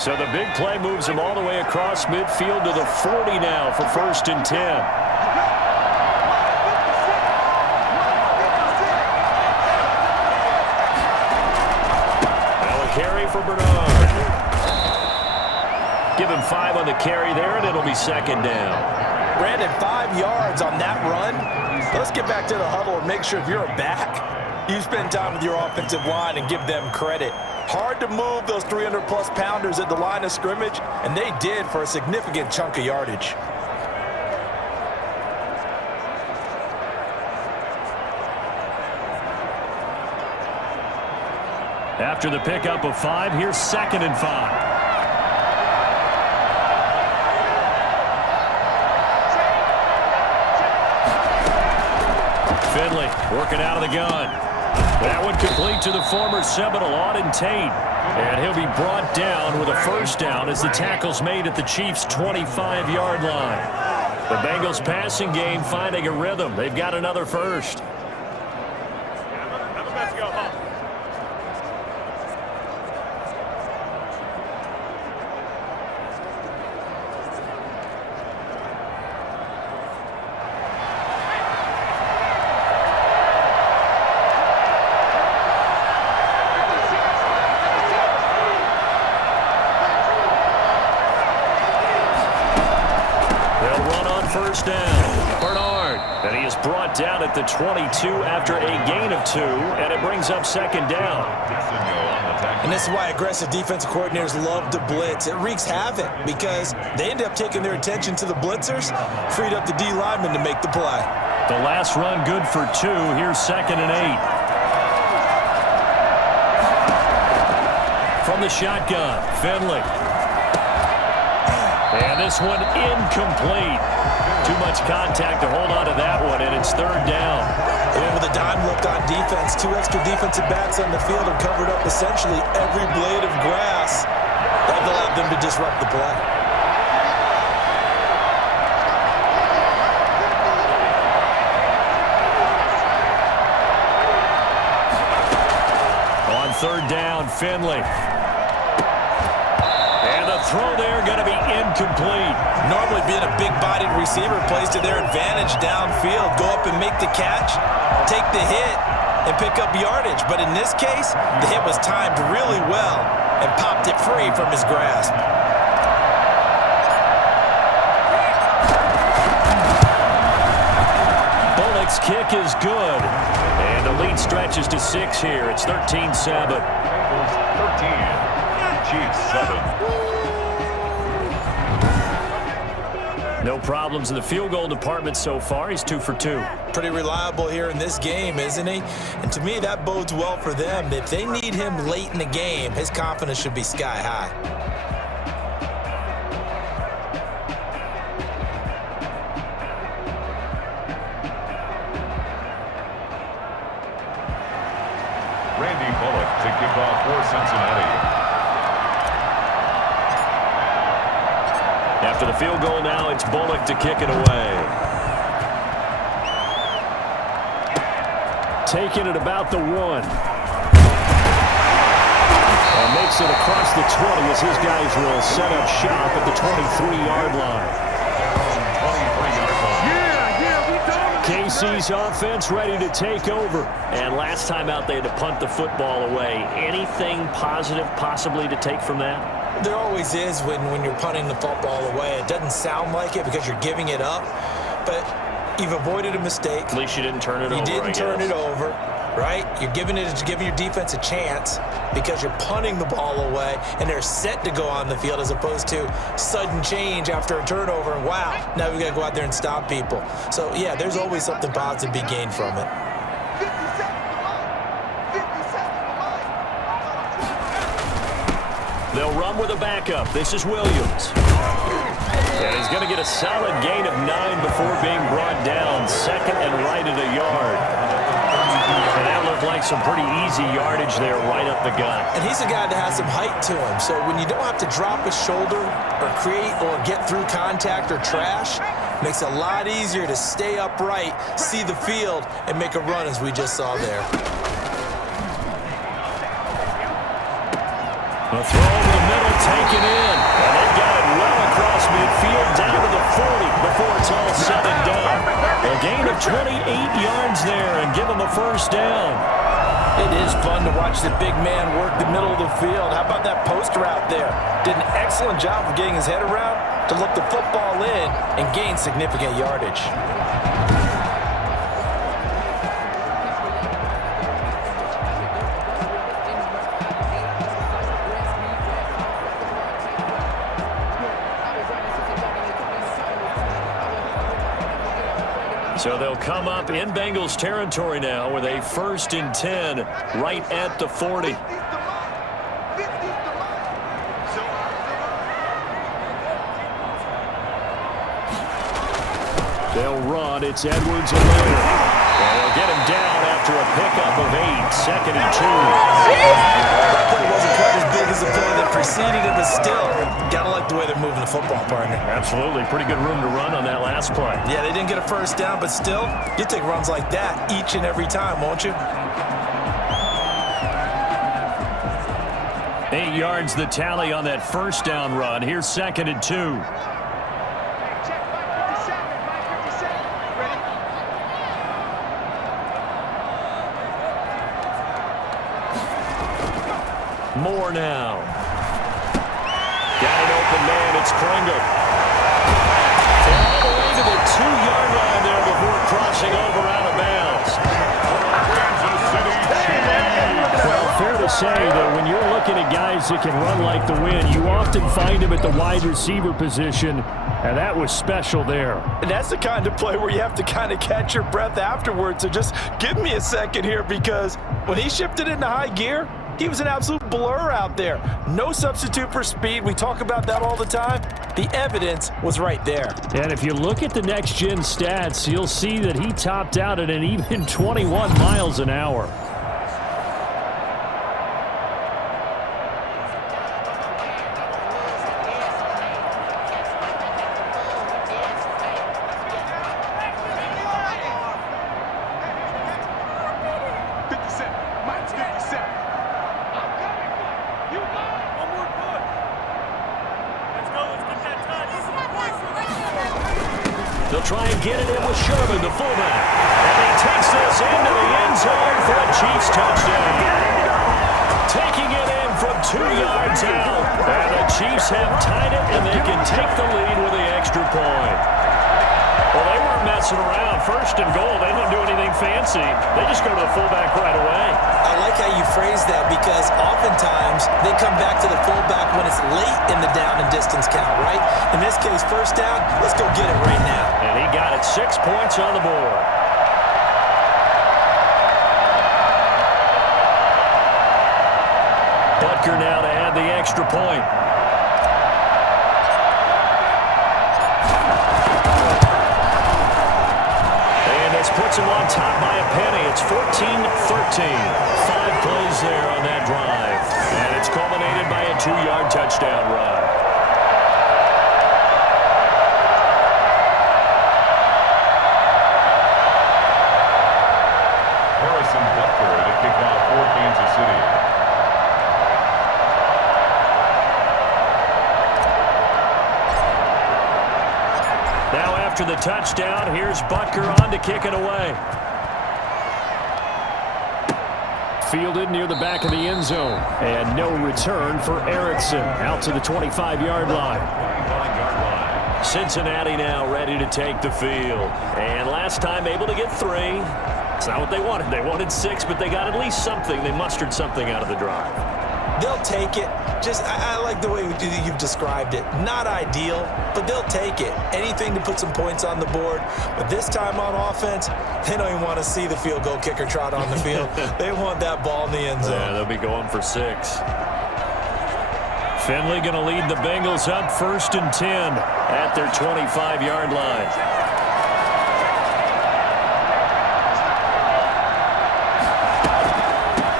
So the big play moves him all the way across midfield to the 40 now for 1st and 10. Now a carry for Bernard. Give him 5 on the carry there, and it'll be 2nd down. Brandon, 5 yards on that run. Let's get back to the huddle and make sure if you're a back, you spend time with your offensive line and give them credit. Hard to move those 300-plus pounders at the line of scrimmage, and they did for a significant chunk of yardage. After the pickup of 5, here's 2nd and 5. Finley working out of the gun. That one complete to the former Seminole, Auden Tate. And he'll be brought down with a first down as the tackle's made at the Chiefs' 25-yard line. The Bengals passing game finding a rhythm. They've got another first. First down, Bernard. And he is brought down at the 22 after a gain of 2, and it brings up 2nd down. And this is why aggressive defensive coordinators love to blitz. It wreaks havoc because they end up taking their attention to the blitzers, freed up the D lineman to make the play. The last run good for 2. Here's 2nd and 8. From the shotgun, Finley. And this one incomplete. Too much contact to hold on to that one, and it's 3rd down. And with a dime left on defense, 2 extra defensive backs on the field and covered up essentially every blade of grass. That allowed them to disrupt the play. On 3rd down, Finley. Throw there going to be incomplete. Normally being a big-bodied receiver plays to their advantage downfield. Go up and make the catch, take the hit, and pick up yardage. But in this case, the hit was timed really well and popped it free from his grasp. Bullock's kick is good. And the lead stretches to 6 here. It's 13-7. 13, Chiefs 7. No problems in the field goal department so far. He's 2 for 2. Pretty reliable here in this game, isn't he? And to me, that bodes well for them. If they need him late in the game, his confidence should be sky high. Randy Bullock to kick off for Cincinnati. After the field goal now, it's Bullock to kick it away. Taking it about the 1. And makes it across the 20 as his guys will set up shop at the 23-yard line. KC's offense ready to take over. And last time out, they had to punt the football away. Anything positive possibly to take from that? There always is when you're punting the football away. It doesn't sound like it because you're giving it up, but you've avoided a mistake. At least you didn't turn it over. You didn't turn it over, right? You're giving your defense a chance because you're punting the ball away, and they're set to go on the field as opposed to sudden change after a turnover. And wow, now we got to go out there and stop people. So yeah, there's always something positive to be gained from it. They'll run with a backup. This is Williams. And he's going to get a solid gain of 9 before being brought down. Second and right at a yard. And that looked like some pretty easy yardage there right up the gut. And he's a guy that has some height to him. So when you don't have to drop his shoulder or create or get through contact or trash, makes it a lot easier to stay upright, see the field, and make a run as we just saw there. A throw over the middle, taken in. And they got it well across midfield, down to the 40 before it's all said and done. A gain of 28 yards there and give them a first down. It is fun to watch the big man work the middle of the field. How about that post route there? Did an excellent job of getting his head around to look the football in and gain significant yardage. So they'll come up in Bengals territory now with a 1st and 10 right at the 40. They'll run. It's Edwards and Leonard. And they'll get him down after a pickup of 8. 2nd and 2. That play wasn't quite as big as the play that preceded it, but still, gotta like the way they're moving the football, partner. Absolutely. Pretty good room to run on that last play. Yeah, they didn't get a first down, but still, you take runs like that each and every time, won't you? 8 yards the tally on that first down run. Here's 2nd and 2. Moore now. Got an open man. It's Pringle. All the way to the 2-yard line there before crossing over out of bounds. Well, fair to say that when you're looking at guys that can run like the wind, you often find them at the wide receiver position, and that was special there. And that's the kind of play where you have to kind of catch your breath afterwards. So just give me a second here, because when he shifted into high gear, he was an absolute blur out there. No substitute for speed. We talk about that all the time. The evidence was right there. And if you look at the next-gen stats, you'll see that he topped out at an even 21 miles an hour. They'll try and get it in with Sherman, the fullback. And he takes this into the end zone for a Chiefs touchdown. Taking it in from 2 yards out. And the Chiefs have tied it, and they can take the lead with the extra point. Well, they weren't messing around. 1st and goal. They didn't do anything fancy. They just go to the fullback right away. I like like how you phrase that because oftentimes they come back to the fullback when it's late in the down and distance count, right? In this case, first down, let's go get it right now. And he got it. 6 points on the board. Butker now to add the extra point. Puts him on top by a penny. It's 14-13. 5 plays there on that drive. And it's culminated by a 2-yard touchdown run. Harrison Butker to kick off for Kansas City. Now after the touchdown, here's Butker on to kick it away. Fielded near the back of the end zone. And no return for Erickson. Out to the 25-yard line. Cincinnati now ready to take the field. And last time able to get 3. It's not what they wanted. They wanted 6, but they got at least something. They mustered something out of the drive. They'll take it. I like the way you've described it. Not ideal, but they'll take it. Anything to put some points on the board. But this time on offense, they don't even want to see the field goal kicker trot on the field. They want that ball in the end zone. Yeah, they'll be going for 6. Finley going to lead the Bengals up 1st and 10 at their 25-yard line.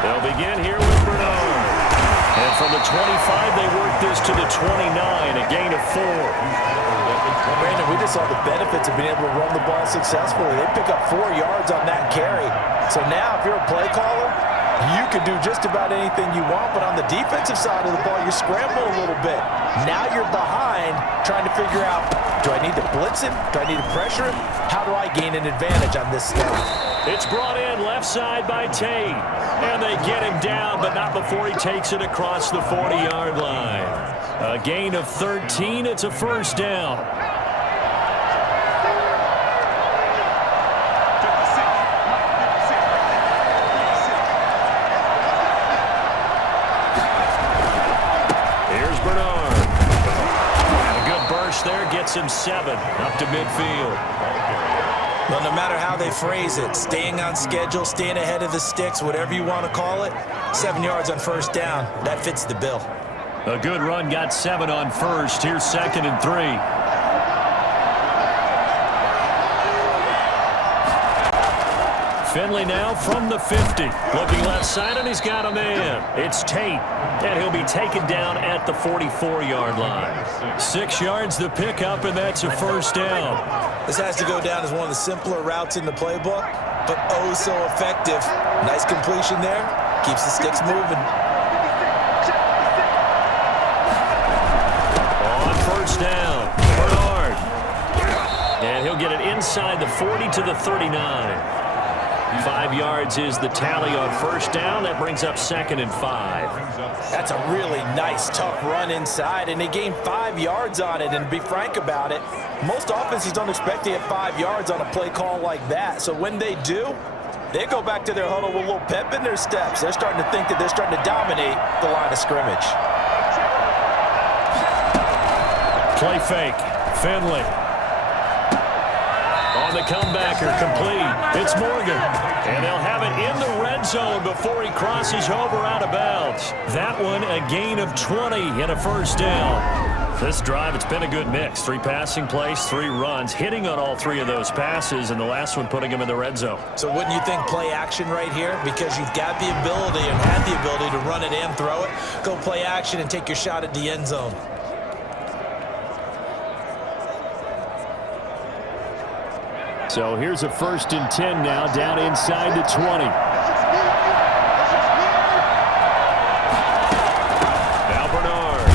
They'll begin here with Bernard. And from the 25, they work this to the 29, a gain of 4. Brandon, we just saw the benefits of being able to run the ball successfully. They pick up 4 yards on that carry. So now, if you're a play caller, you can do just about anything you want, but on the defensive side of the ball, you're scrambling a little bit. Now you're behind, trying to figure out, do I need to blitz him? Do I need to pressure him? How do I gain an advantage on this snap? It's brought in left side by Tate. And they get him down, but not before he takes it across the 40-yard line. A gain of 13. It's a first down. Here's Bernard. And a good burst there gets him 7 up to midfield. Well, no matter how they phrase it, staying on schedule, staying ahead of the sticks, whatever you want to call it, 7 yards on first down, that fits the bill. A good run got 7 on first. Here's 2nd and 3. Finley now from the 50. Looking left side, and he's got a man. It's Tate, and he'll be taken down at the 44-yard line. 6 yards the pickup, and that's a first down. This has to go down as one of the simpler routes in the playbook, but oh so effective. Nice completion there. Keeps the sticks moving. On first down, Bernard. And he'll get it inside the 40 to the 39. 5 yards is the tally on first down. That brings up 2nd and 5. That's a really nice, tough run inside, and they gained 5 yards on it. And to be frank about it, most offenses don't expect to get 5 yards on a play call like that. So when they do, they go back to their huddle with a little pep in their steps. They're starting to think that they're starting to dominate the line of scrimmage. Play fake. Finley. On the comebacker, complete. It's Morgan. And they'll have it in the red zone before he crosses over out of bounds. That one, a gain of 20 and a first down. This drive, it's been a good mix. 3 passing plays, 3 runs, hitting on all 3 of those passes, and the last one putting him in the red zone. So wouldn't you think play action right here? Because you've got the ability and had the ability to run it and throw it. Go play action and take your shot at the end zone. So here's a 1st and 10 now, down inside the 20. Now Bernard.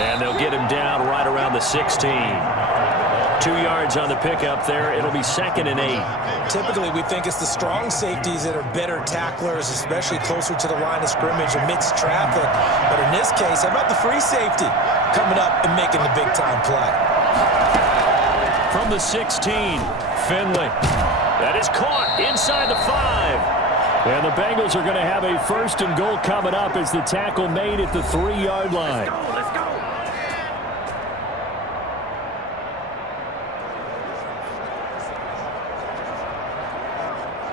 And they'll get him down right around the 16. 2 yards on the pickup there. It'll be 2nd and 8. Typically, we think it's the strong safeties that are better tacklers, especially closer to the line of scrimmage amidst traffic. But in this case, how about the free safety coming up and making the big-time play? From the 16, Finley. That is caught inside the 5. And the Bengals are going to have a first and goal coming up as the tackle made at the 3-yard line. Let's go.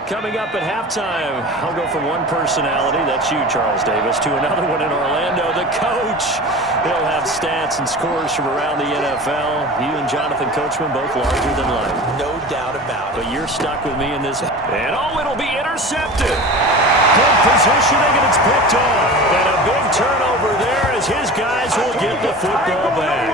Coming up at halftime, I'll go from one personality, that's you, Charles Davis, to another one in Orlando, the coach. He'll have stats and scores from around the NFL. You and Jonathan Coachman both larger than life. No doubt about it. But you're stuck with me in this. And it'll be intercepted. Good positioning, and it's picked off. And a big turnover there as his guys will get the football back.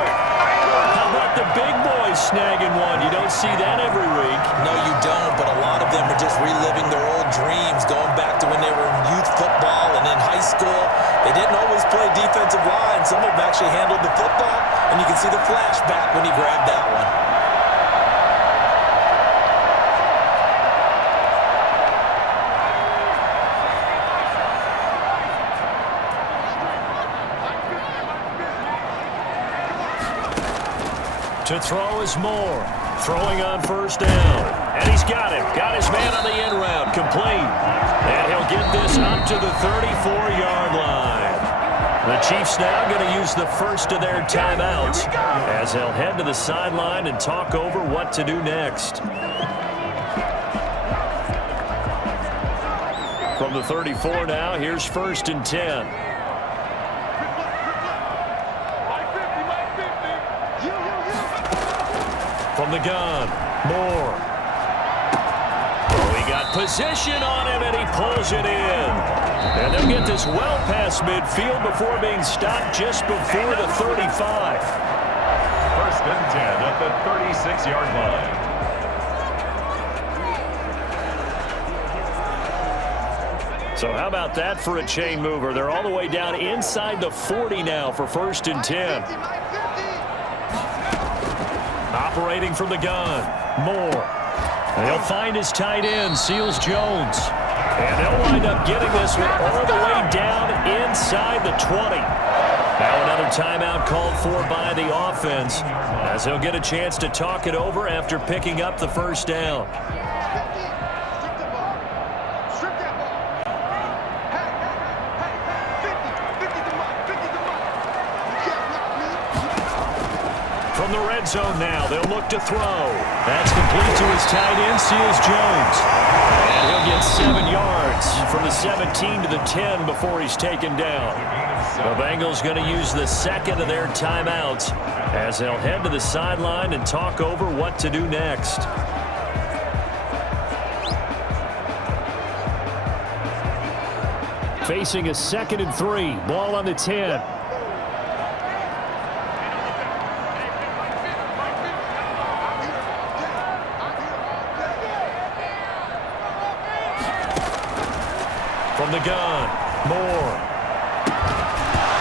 How about the big boys snagging one? You don't see that every week. No, you don't, but a lot of them are just reliving their old dreams, going back to when they were in youth football and in high school. They didn't always play defensive line. Some of them actually handled the football, and you can see the flashback when he grabbed that one. To throw is Moore. Throwing on first down. And he's got it. Got his man on the end route. Complete. And he'll get this up to the 34-yard line. The Chiefs now going to use the first of their timeouts as they'll head to the sideline and talk over what to do next. From the 34 now, here's first and 10. From the gun, Moore. Oh, he got position on him, and he pulls it in. And they'll get this well past midfield before being stopped just before the 35. First and 10 at the 36-yard line. So how about that for a chain mover? They're all the way down inside the 40 now for first and 10. Operating from the gun, Moore. And he'll find his tight end, Seals Jones. And they'll wind up getting this one all the way down inside the 20. Now another timeout called for by the offense as they'll get a chance to talk it over after picking up the first down. From the red zone now, they'll look to throw. That's complete to his tight end, Seals Jones. And he'll get 7 yards from the 17 to the 10 before he's taken down. The Bengals going to use the second of their timeouts as they'll head to the sideline and talk over what to do next. Facing a 2nd and 3, ball on the 10. From the gun, Moore.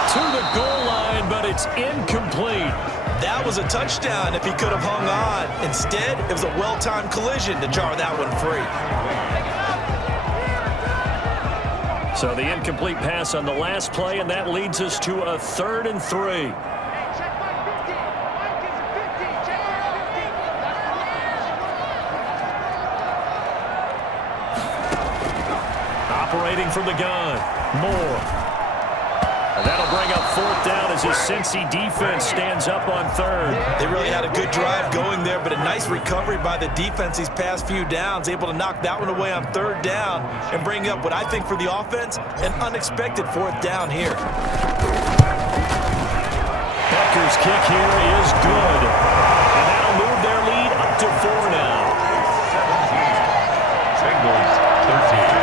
To the goal line, but it's incomplete. That was a touchdown if he could have hung on. Instead, it was a well-timed collision to jar that one free. So the incomplete pass on the last play, and that leads us to a 3rd and 3. Operating from the gun, Moore. And that'll bring up 4th down as his Cincy defense stands up on 3rd. They really had a good drive going there, but a nice recovery by the defense these past few downs, able to knock that one away on 3rd down and bring up what I think for the offense, an unexpected 4th down here. Butker's kick here is good. And that'll move their lead up to 4 now. Bengals 13.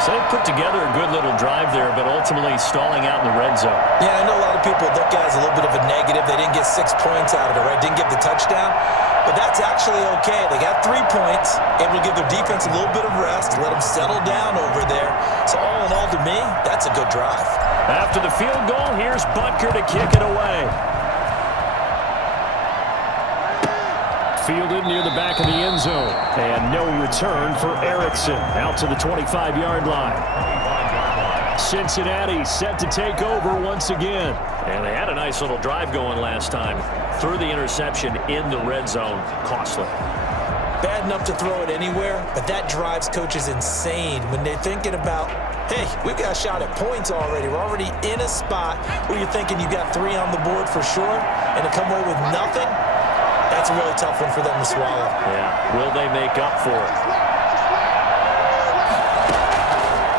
So they put together a good little drive there, but ultimately stalling out in the red zone. Yeah, I know a lot of people look at it as a little bit of a negative. They didn't get 6 points out of it, right? Didn't get the touchdown. But that's actually okay. They got 3 points, able to give their defense a little bit of rest, let them settle down over there. So all in all, to me, that's a good drive. After the field goal, here's Butker to kick it away. Fielded near the back of the end zone. And no return for Erickson out to the 25-yard line. Cincinnati set to take over once again. And they had a nice little drive going last time. Threw the interception in the red zone. Costly. bad enough to throw it anywhere, but that drives coaches insane when they're thinking about, hey, we've got a shot at points already. We're already in a spot where you're thinking you got 3 on the board for sure, and to come away with nothing, that's a really tough one for them to swallow. Yeah, will they make up for it?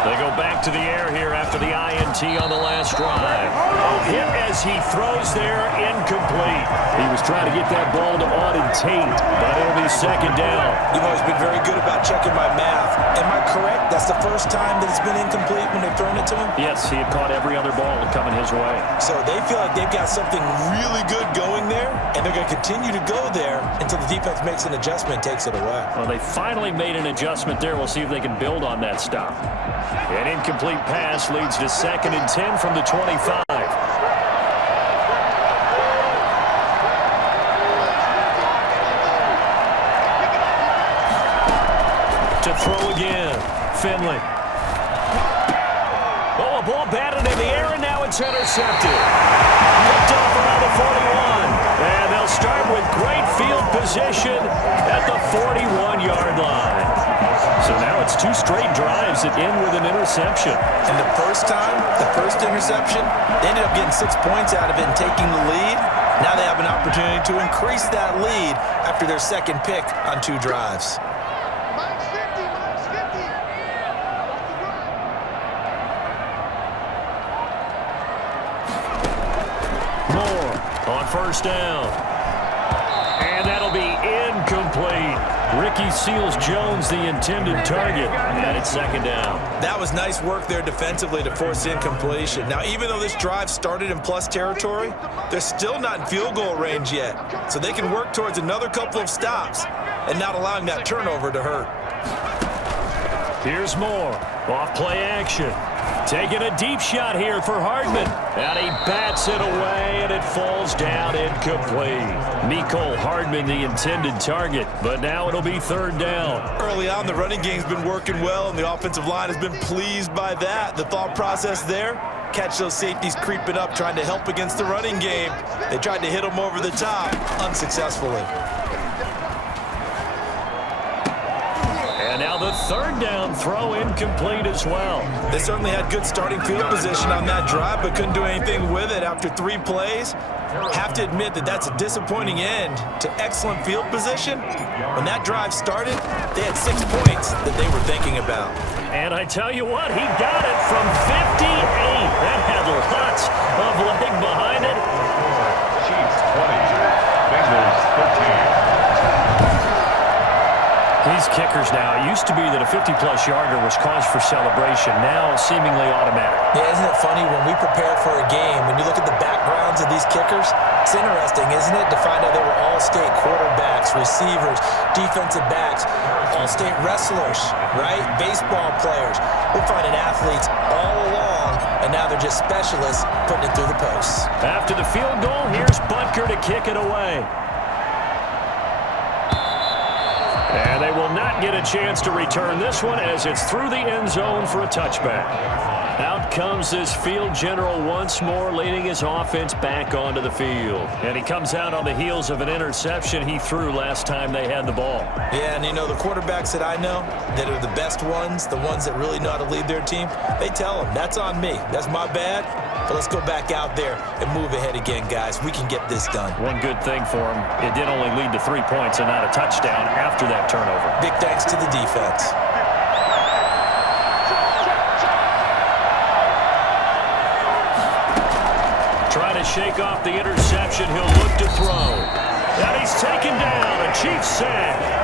They go back to the air here after the INT on the last drive. Oh, hit as he throws there, incomplete. He was trying to get that ball to Auden Tate, but it'll be second down. You've always been very good about checking my math. Am I correct? That's the first time that it's been incomplete when they've thrown it to him? Yes, he had caught every other ball coming his way. So they feel like they've got something really good going there, and they're going to continue to go there until the defense makes an adjustment and takes it away. Well, they finally made an adjustment there. We'll see if they can build on that stop. An incomplete pass leads to 2nd and 10 from the 25. To throw again, Finley. Oh, a ball batted in the air, and now it's intercepted. Picked off around the 41. And they'll start with great field position at the 41-yard line. So now it's 2 straight drives that end with an interception. And the first time, the first interception, they ended up getting 6 points out of it and taking the lead. Now they have an opportunity to increase that lead after their second pick on 2 drives. Moore on first down. And that'll be incomplete. Ricky Seals-Jones, the intended target, and it's second down. That was nice work there defensively to force incompletion. Now, even though this drive started in plus territory, they're still not in field goal range yet. So they can work towards another couple of stops and not allowing that turnover to hurt. Here's Moore. Off play action. Taking a deep shot here for Hardman. And he bats it away, and it falls down incomplete. Mecole Hardman, the intended target, but now it'll be third down. Early on, the running game's been working well, and the offensive line has been pleased by that. The thought process there, catch those safeties creeping up, trying to help against the running game. They tried to hit them over the top, unsuccessfully. And now the third down throw incomplete as well. They certainly had good starting field position on that drive, but couldn't do anything with it after 3 plays. Have to admit that that's a disappointing end to excellent field position. When that drive started, they had 6 points that they were thinking about. And I tell you what, he got it from 58. That had lots of leg behind it. Chiefs 20, Bengals 13. These kickers now, it used to be that a 50-plus yarder was cause for celebration. Now seemingly automatic. Yeah, isn't it funny when we prepare for a game, when you look at the backgrounds of these kickers, it's interesting, isn't it, to find out they were all-state quarterbacks, receivers, defensive backs, all-state wrestlers, right? Baseball players. We're finding athletes all along, and now they're just specialists putting it through the posts. After the field goal, here's Butker to kick it away. And they will not get a chance to return this one as it's through the end zone for a touchback. Out comes this field general once more, leading his offense back onto the field. And he comes out on the heels of an interception he threw last time they had the ball. Yeah, and you know, the quarterbacks that I know that are the best ones, the ones that really know how to lead their team, they tell them, that's on me. That's my bad. But let's go back out there and move ahead again, guys. We can get this done. One good thing for him, it did only lead to 3 points and not a touchdown after that turnover. Big thanks to the defense. Trying to shake off the interception, he'll look to throw. And he's taken down, a Chiefs sack.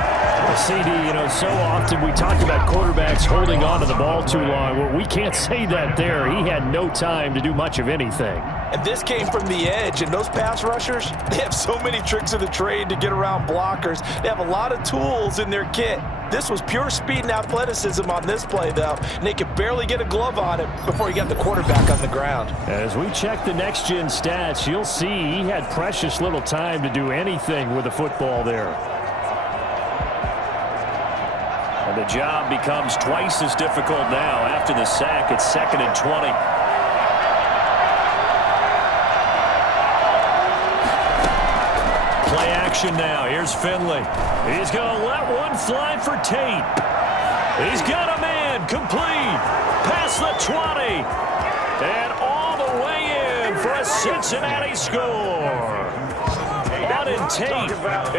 CD, you know, so often we talk about quarterbacks holding on to the ball too long. Well, we can't say that there. He had no time to do much of anything. And this came from the edge, and those pass rushers, they have so many tricks of the trade to get around blockers. They have a lot of tools in their kit. This was pure speed and athleticism on this play, though, and they could barely get a glove on it before he got the quarterback on the ground. As we check the next-gen stats, you'll see he had precious little time to do anything with the football there. And the job becomes twice as difficult now. After the sack, it's 2nd and 20. Play action now. Here's Finley. He's going to let one fly for Tate. He's got a man complete. Past the 20. And all the way in for a Cincinnati score. And Tate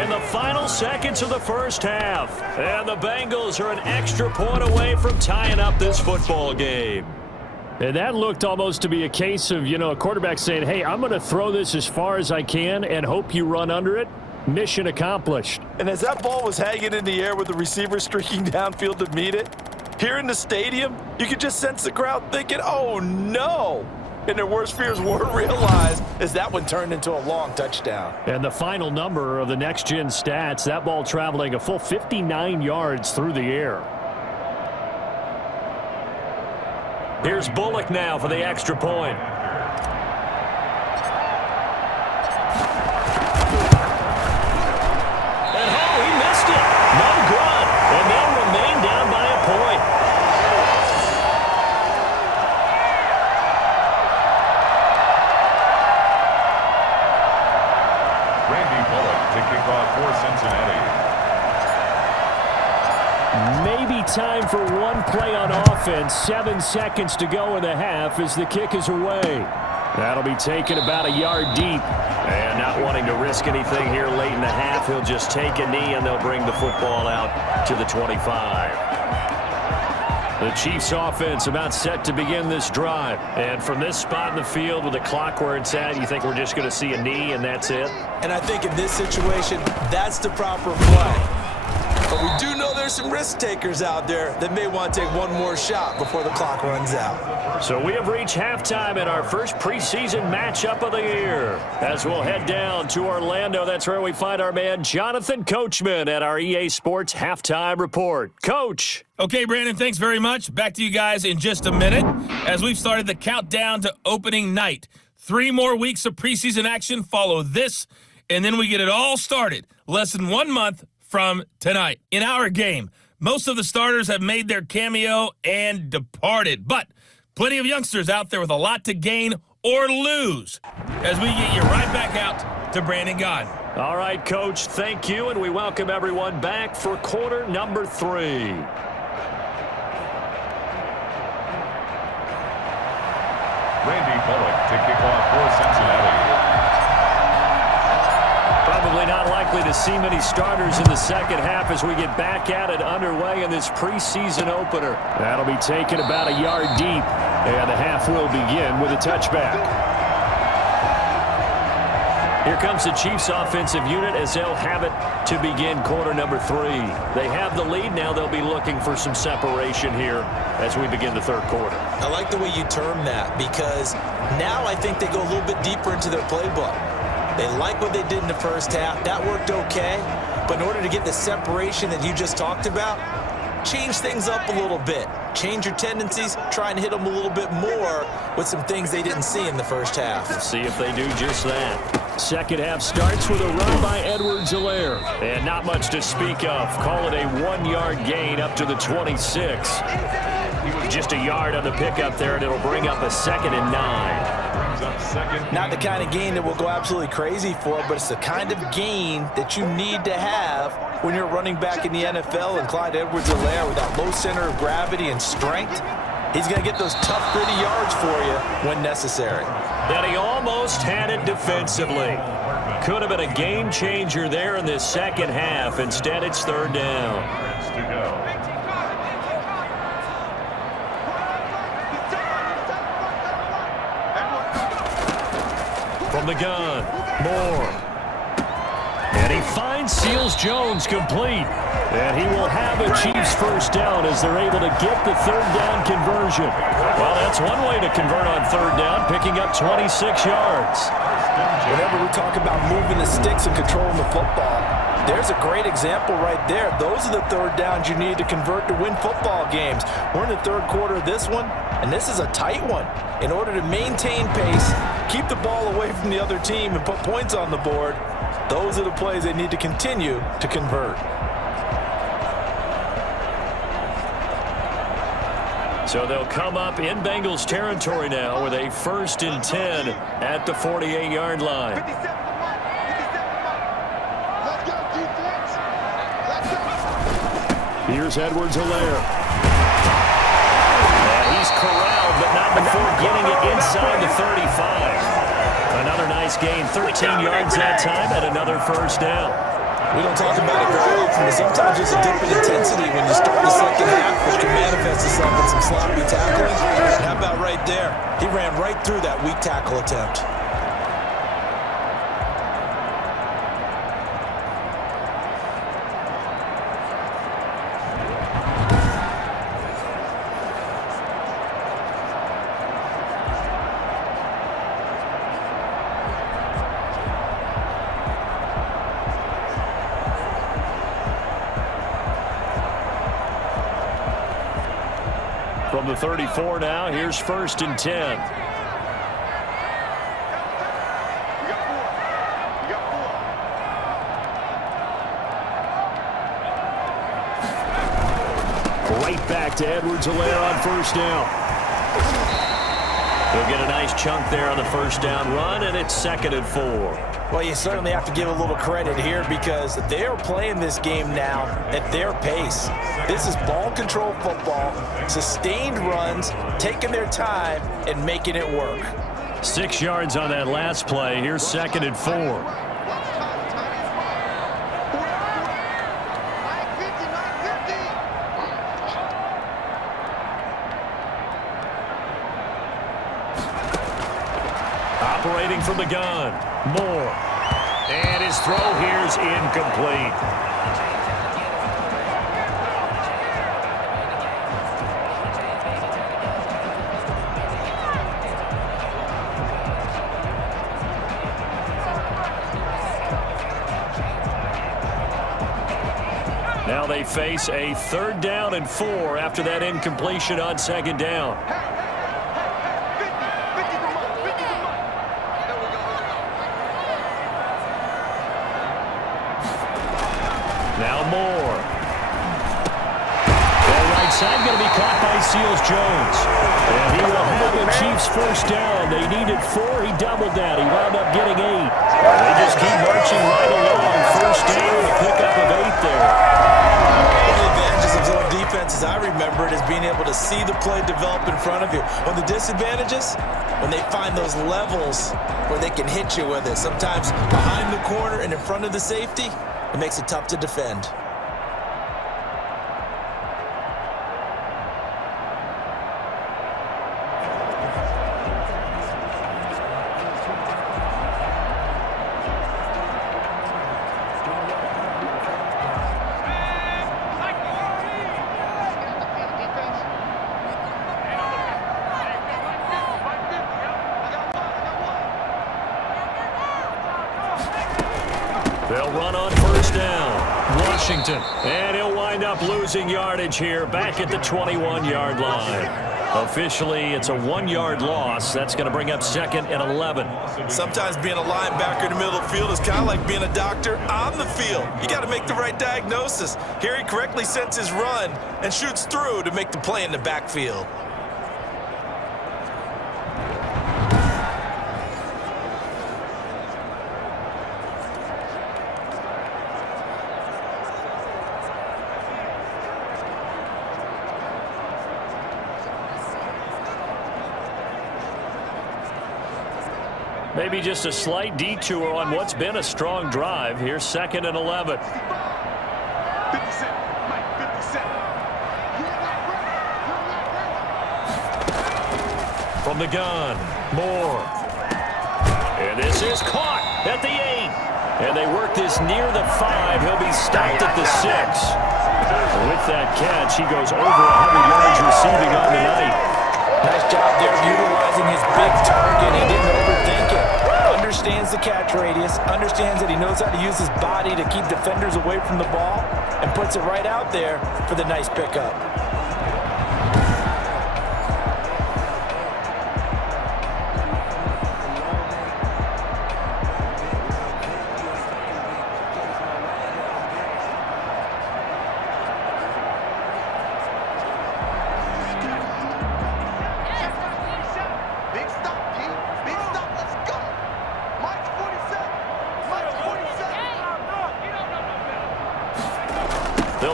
in the final seconds of the first half. And the Bengals are an extra point away from tying up this football game. And that looked almost to be a case of, a quarterback saying, hey, I'm going to throw this as far as I can and hope you run under it. Mission accomplished. And as that ball was hanging in the air with the receiver streaking downfield to meet it, here in the stadium, you could just sense the crowd thinking, oh, no. And their worst fears were realized as that one turned into a long touchdown. And the final number of the next-gen stats, that ball traveling a full 59 yards through the air. Here's Bullock now for the extra point. And he missed it. No good. And they'll remain down by a point. For Cincinnati. Maybe time for one play on offense. 7 seconds to go in the half as the kick is away. That'll be taken about a yard deep. And not wanting to risk anything here late in the half, he'll just take a knee and they'll bring the football out to the 25. The Chiefs offense about set to begin this drive. And from this spot in the field with the clock where it's at, you think we're just going to see a knee and that's it? And I think in this situation, that's the proper play. But we do know there's some risk takers out there that may want to take one more shot before the clock runs out. So we have reached halftime in our first preseason matchup of the year. As we'll head down to Orlando, that's where we find our man Jonathan Coachman at our EA Sports Halftime Report. Coach. Okay, Brandon, thanks very much. Back to you guys in just a minute as we've started the countdown to opening night. 3 more weeks of preseason action follow this, and then we get it all started less than 1 month from tonight. In our game, most of the starters have made their cameo and departed, but plenty of youngsters out there with a lot to gain or lose as we get you right back out to Brandon Gaudin. All right, Coach, thank you, and we welcome everyone back for quarter number 3. Randy Bullock to kick off for Cincinnati. Probably not likely to see many starters in the second half as we get back at it underway in this preseason opener. That'll be taken about a yard deep, and the half will begin with a touchback. Here comes the Chiefs offensive unit as they'll have it to begin quarter number 3. They have the lead. Now they'll be looking for some separation here as we begin the third quarter. I like the way you term that because now I think they go a little bit deeper into their playbook. They like what they did in the first half. That worked okay. But in order to get the separation that you just talked about, change things up a little bit. Change your tendencies. Try and hit them a little bit more with some things they didn't see in the first half. We'll see if they do just that. Second half starts with a run by Edwards-Helaire. And not much to speak of. Call it a 1-yard gain up to the 26. Just a yard on the pickup there, and it'll bring up a 2nd and 9. Not the kind of gain that will go absolutely crazy for, but it's the kind of gain that you need to have when you're running back in the NFL. And Clyde Edwards-Helaire, with that low center of gravity and strength, he's going to get those tough, gritty yards for you when necessary. That he almost had it defensively. Could have been a game changer there in this second half. Instead, it's 3rd down. From the gun, Moore. And he finds Seals-Jones complete. And he will have a Chiefs first down as they're able to get the 3rd down conversion. Well, that's one way to convert on 3rd down, picking up 26 yards. Whenever we talk about moving the sticks and controlling the football, there's a great example right there. Those are the 3rd downs you need to convert to win football games. We're in the 3rd quarter of this one, and this is a tight one. In order to maintain pace, keep the ball away from the other team, and put points on the board, those are the plays they need to continue to convert. So they'll come up in Bengals territory now with a 1st and 10 at the 48-yard line. Here's Edwards-Helaire. He's corralled, but not before getting it inside the 35. Another nice gain, 13 yards that time, and another first down. We don't talk about it very often, but sometimes there's a dip in intensity when you start the second half, which can manifest itself in some sloppy tackling. And how about right there? He ran right through that weak tackle attempt. From the 34 now, here's 1st and 10. Right back to Edwards-Helaire on 1st down. He'll get a nice chunk there on the 1st down run, and it's 2nd and 4. Well, you certainly have to give a little credit here because they are playing this game now at their pace. This is ball control football, sustained runs, taking their time and making it work. 6 yards on that last play. Here's 2nd and 4. Operating from the gun, Moore. And his throw here's incomplete. Now they face a 3rd down and 4 after that incompletion on 2nd down. Now Moore. That right side going to be caught by Seals-Jones. And he will have the Chiefs 1st down. They needed 4. He doubled that. He wound up getting 8. They just keep marching right along. 1st down, a pickup of 8 there. One of the advantages of zone defense, as I remember it, is being able to see the play develop in front of you. One of the disadvantages, when they find those levels where they can hit you with it. Sometimes behind the corner and in front of the safety, it makes it tough to defend. They'll run on 1st down. Washington. And he'll wind up losing yardage here back at the 21-yard line. Officially, it's a 1-yard loss. That's going to bring up 2nd and 11. Sometimes being a linebacker in the middle of the field is kind of like being a doctor on the field. You got to make the right diagnosis. Here he correctly sets his run and shoots through to make the play in the backfield. Maybe just a slight detour on what's been a strong drive. Here's 2nd and 11. From the gun, Moore. And this is caught at the 8. And they work this near the 5. He'll be stopped at the 6. With that catch, he goes over 100 yards receiving on the night. Nice job there utilizing his big target. He didn't overthink it. Understands the catch radius, understands that he knows how to use his body to keep defenders away from the ball, and puts it right out there for the nice pickup.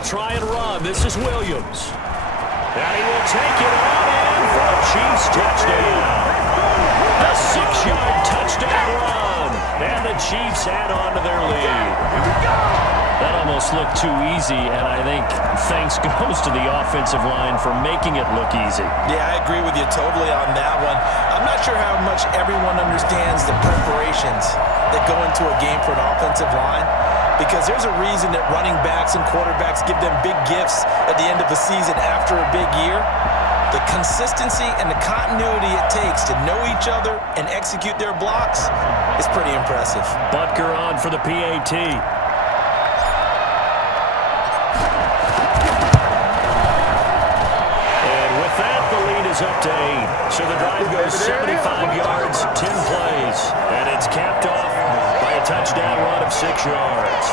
try and run. This is Williams. And he will take it on in for a Chiefs touchdown. A 6-yard touchdown run. And the Chiefs add on to their lead. That almost looked too easy, and I think thanks goes to the offensive line for making it look easy. Yeah, I agree with you totally on that one. I'm not sure how much everyone understands the preparations that go into a game for an offensive line, because there's a reason that running backs and quarterbacks give them big gifts at the end of the season after a big year. The consistency and the continuity it takes to know each other and execute their blocks is pretty impressive. Butker on for the PAT. Up to 8. So the drive goes 75 yards, 10 plays, and it's capped off by a touchdown run of 6 yards.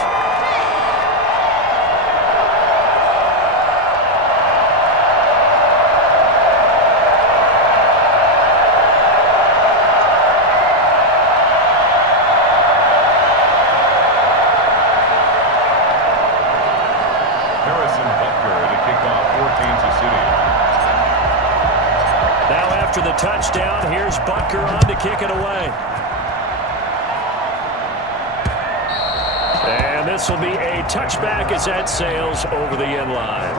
After the touchdown, here's Butker on to kick it away. And this will be a touchback as that sails over the end line.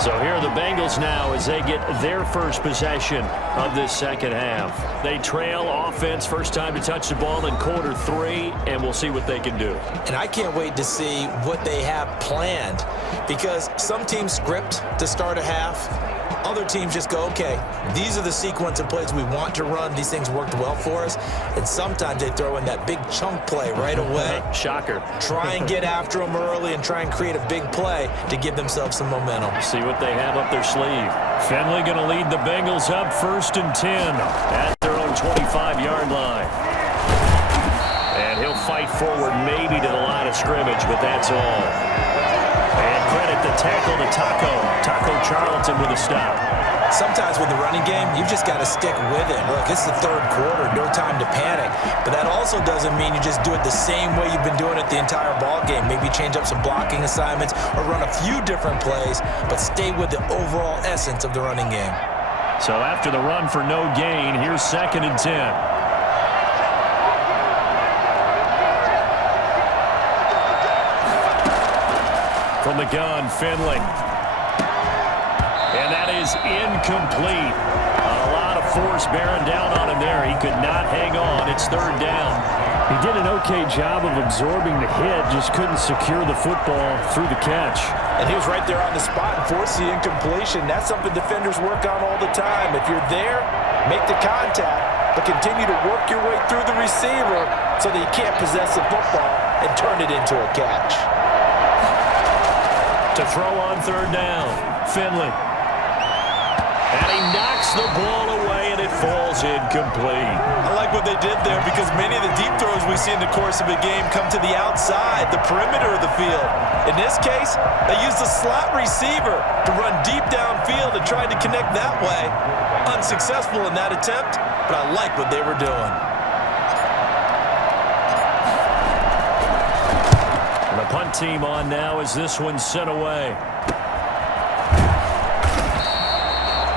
So here are the Bengals now as they get their first possession of this second half. They trail offense, first time to touch the ball in quarter 3, and we'll see what they can do. And I can't wait to see what they have planned, because some teams script to start a half. Other teams just go, okay, these are the sequence of plays we want to run. These things worked well for us. And sometimes they throw in that big chunk play right away. Shocker. Try and get after them early and try and create a big play to give themselves some momentum. See what they have up their sleeve. Finley going to lead the Bengals up 1st and 10 at their own 25-yard line. And he'll fight forward maybe to the line of scrimmage, but that's all. And credit the tackle to Taco Charlton with a stop. Sometimes with the running game, you've just got to stick with it. Look, it's the third quarter, no time to panic. But that also doesn't mean you just do it the same way you've been doing it the entire ball game. Maybe change up some blocking assignments or run a few different plays, but stay with the overall essence of the running game. So after the run for no gain, here's 2nd and 10. From the gun, Finley. And that is incomplete. A lot of force bearing down on him there. He could not hang on. It's 3rd down. He did an okay job of absorbing the hit, just couldn't secure the football through the catch. And he was right there on the spot and forced the incompletion. That's something defenders work on all the time. If you're there, make the contact, but continue to work your way through the receiver so that you can't possess the football and turn it into a catch. To throw on 3rd down, Finley. And he knocks the ball away, and it falls incomplete. I like what they did there, because many of the deep throws we see in the course of a game come to the outside, the perimeter of the field. In this case, they used the slot receiver to run deep downfield and tried to connect that way. Unsuccessful in that attempt, but I like what they were doing. The punt team on now as this one's sent away.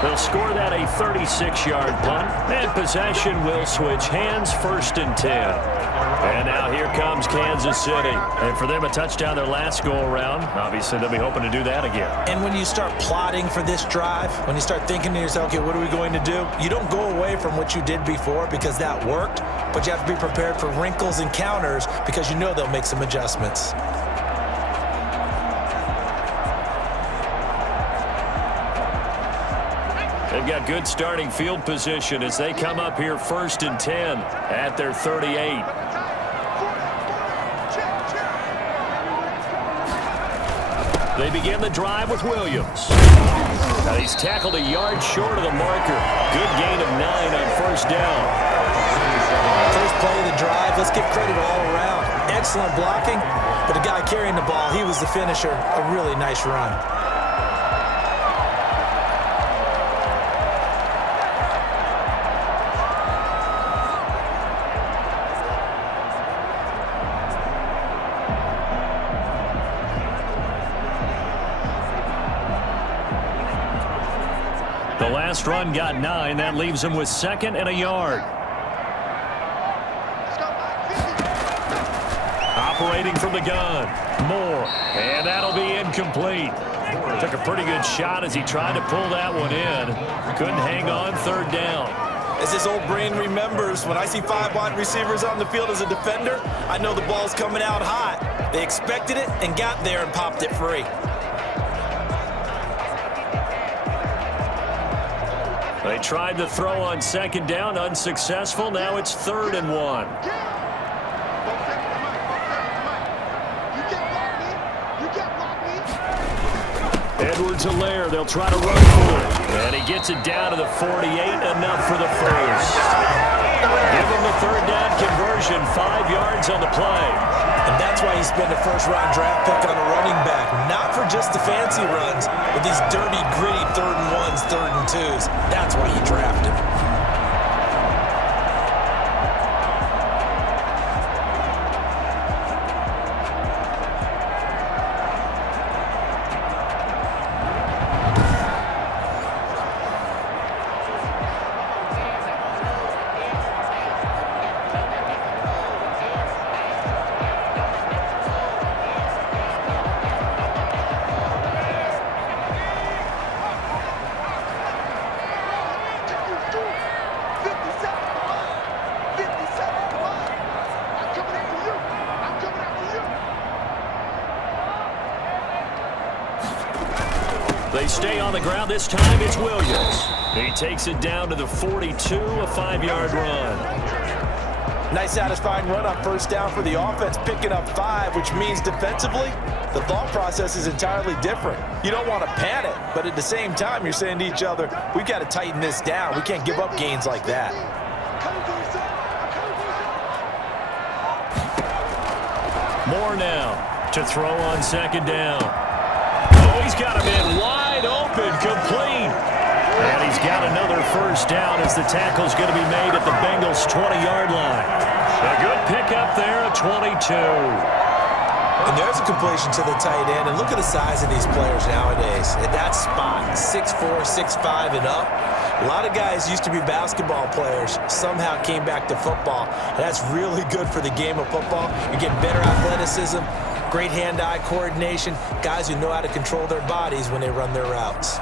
They'll score that a 36-yard punt, and possession will switch hands, 1st and 10. And now here comes Kansas City. And for them, a touchdown their last go-around. Obviously, they'll be hoping to do that again. And when you start plotting for this drive, when you start thinking to yourself, okay, what are we going to do? You don't go away from what you did before because that worked, but you have to be prepared for wrinkles and counters because you know they'll make some adjustments. They've got good starting field position as they come up here 1st and 10 at their 38. They begin the drive with Williams. Now he's tackled a yard short of the marker. Good gain of 9 on 1st down. First play of the drive, let's give credit all around. Excellent blocking, but the guy carrying the ball, he was the finisher. A really nice run. The last run got 9. That leaves him with 2nd and a yard. Operating from the gun. Moore. And that'll be incomplete. Took a pretty good shot as he tried to pull that one in. Couldn't hang on. 3rd down. As his old brain remembers, when I see 5 wide receivers on the field as a defender, I know the ball's coming out hot. They expected it and got there and popped it free. They tried to throw on 2nd down, unsuccessful. Now it's 3rd and 1. Edwards-Helaire, they'll try to run for it. And he gets it down to the 48, enough for the first. Give him the 3rd down conversion, 5 yards on the play. And that's why he spent a first-round draft pick on a running back. Not for just the fancy runs, but these dirty, gritty 3rd and 1s, 3rd and 2s. That's why he drafted. They stay on the ground. This time it's Williams. He takes it down to the 42, a 5-yard run. Nice satisfying run on 1st down for the offense, picking up 5, which means defensively, the thought process is entirely different. You don't want to panic, but at the same time, you're saying to each other, we've got to tighten this down. We can't give up gains like that. Moore now to throw on 2nd down. Oh, he's got him in wide open, complete. And he's got another 1st down as the tackle's going to be made at the Bengals' 20-yard line. A good pickup there at 22. And there's a completion to the tight end. And look at the size of these players nowadays. At that spot, 6'4", 6'5", and up. A lot of guys used to be basketball players, somehow came back to football. And that's really good for the game of football. You're getting better athleticism, great hand-eye coordination, guys who know how to control their bodies when they run their routes.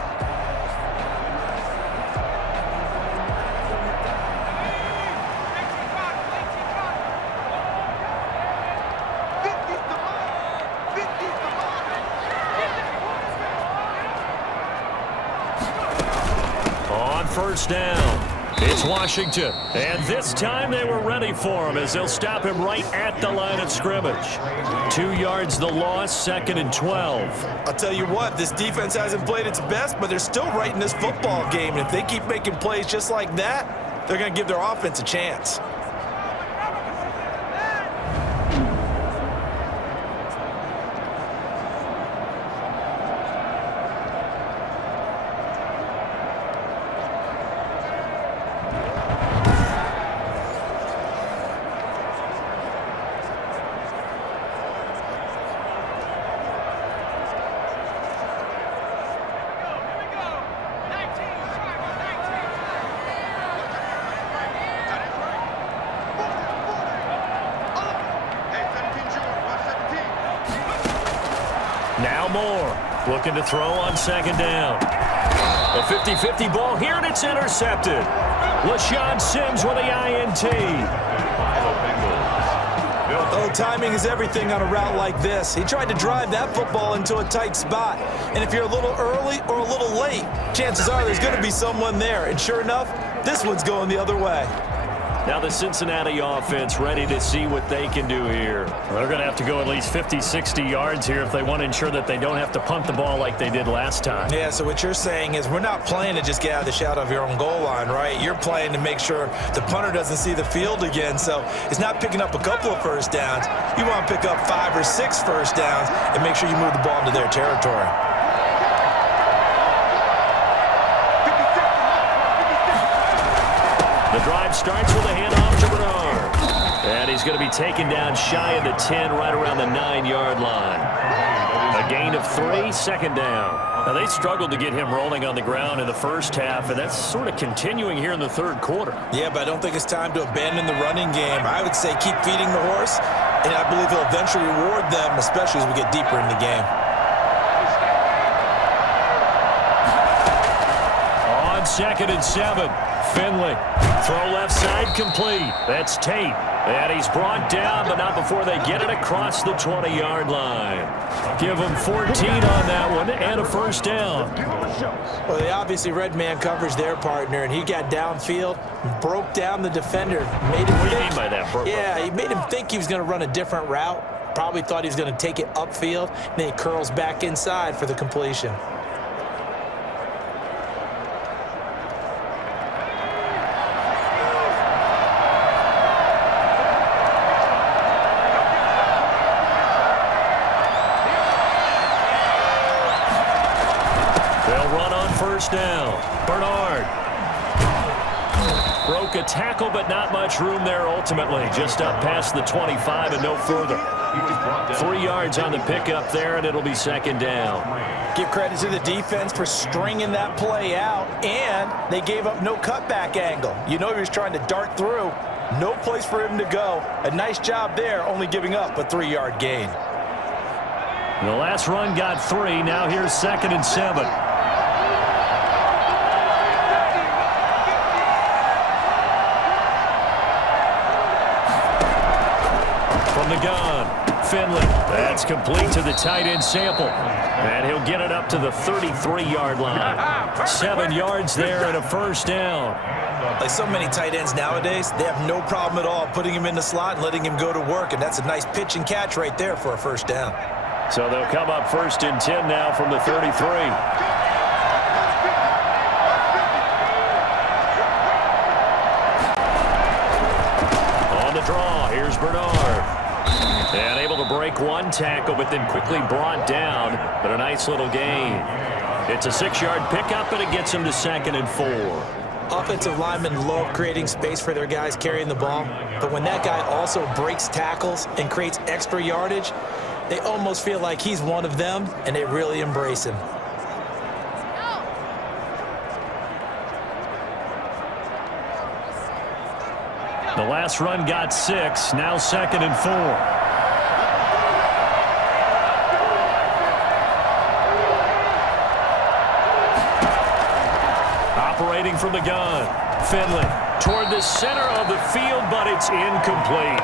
On 1st down, it's Washington. And this time they were ready for him as they'll stop him right at the line of scrimmage. 2 yards the loss, 2nd and 12. I'll tell you what, this defense hasn't played its best, but they're still right in this football game. And if they keep making plays just like that, they're going to give their offense a chance. Now Moore looking to throw on 2nd down. A 50-50 ball here, and it's intercepted. LaShawn Sims with the INT. Oh, timing is everything on a route like this. He tried to drive that football into a tight spot. And if you're a little early or a little late, chances are there's going to be someone there. And sure enough, this one's going the other way. Now the Cincinnati offense ready to see what they can do here. They're going to have to go at least 50, 60 yards here if they want to ensure that they don't have to punt the ball like they did last time. Yeah, so what you're saying is we're not playing to just get out of the shadow of your own goal line, right? You're playing to make sure the punter doesn't see the field again. So it's not picking up a couple of 1st downs. You want to pick up 5 or 6 1st downs and make sure you move the ball into their territory. The drive starts with a handoff to Bernard. And he's going to be taken down shy of the 10, right around the 9-yard line. A gain of 3, second down. Now, they struggled to get him rolling on the ground in the first half, and that's sort of continuing here in the third quarter. Yeah, but I don't think it's time to abandon the running game. I would say keep feeding the horse, and I believe he'll eventually reward them, especially as we get deeper in the game. On 2nd and 7, Finley. Throw left side complete. That's Tate. And he's brought down, but not before they get it across the 20-yard line. Give him 14 on that one and a first down. Well, they obviously read man coverage their partner, and he got downfield, broke down the defender. Made him What do you mean by that, bro? Yeah, he made him think he was going to run a different route. Probably thought he was going to take it upfield, and then he curls back inside for the completion. First down. Bernard. Broke a tackle, but not much room there ultimately. Just up past the 25 and no further. 3 yards on the pickup there, and it'll be second down. Give credit to the defense for stringing that play out, and they gave up no cutback angle. You know he was trying to dart through. No place for him to go. A nice job there, only giving up a 3-yard gain. The last run got 3. Now here's 2nd and 7. The gun. Finley. That's complete to the tight end Sample. And he'll get it up to the 33-yard line. 7 yards there and a first down. Like so many tight ends nowadays, they have no problem at all putting him in the slot and letting him go to work. And that's a nice pitch and catch right there for a first down. So they'll come up 1st and 10 now from the 33. On the draw, here's Bernard. And able to break one tackle, but then quickly brought down. But a nice little gain. It's a 6-yard pickup, and it gets him to 2nd and 4. Offensive linemen love creating space for their guys carrying the ball. But when that guy also breaks tackles and creates extra yardage, they almost feel like he's one of them, and they really embrace him. The last run got 6. Now 2nd and 4. Operating from the gun. Finley toward the center of the field, but it's incomplete.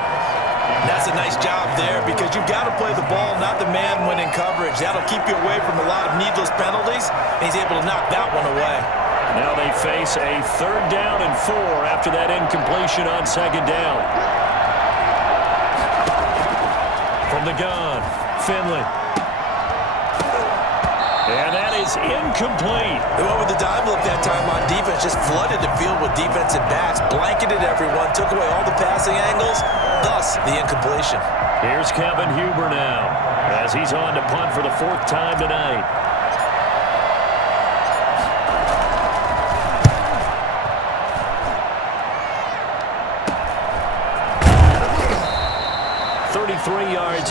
That's a nice job there because you've got to play the ball, not the man when in coverage. That'll keep you away from a lot of needless penalties, and he's able to knock that one away. Now they face a 3rd down and 4 after that incompletion on 2nd down. From the gun, Finley. And that is incomplete. They went with the dime look that time on defense, just flooded the field with defensive backs, blanketed everyone, took away all the passing angles, thus the incompletion. Here's Kevin Huber now as he's on to punt for the 4th time tonight.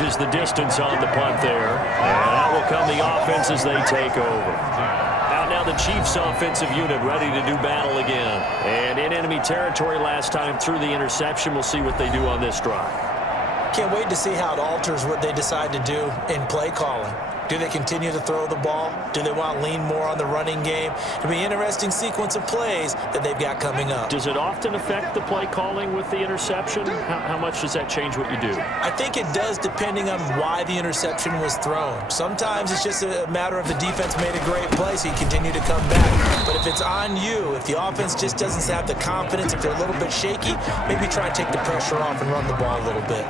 Is the distance on the punt there. And out will come the offense as they take over. Out now the Chiefs offensive unit ready to do battle again. And in enemy territory last time through the interception. We'll see what they do on this drive. Can't wait to see how it alters what they decide to do in play calling. Do they continue to throw the ball? Do they want to lean more on the running game? It'll be an interesting sequence of plays that they've got coming up. Does it often affect the play calling with the interception? How much does that change what you do? I think it does depending on why the interception was thrown. Sometimes it's just a matter of the defense made a great play, so you continue to come back. But if it's on you, if the offense just doesn't have the confidence, if they're a little bit shaky, maybe try and take the pressure off and run the ball a little bit.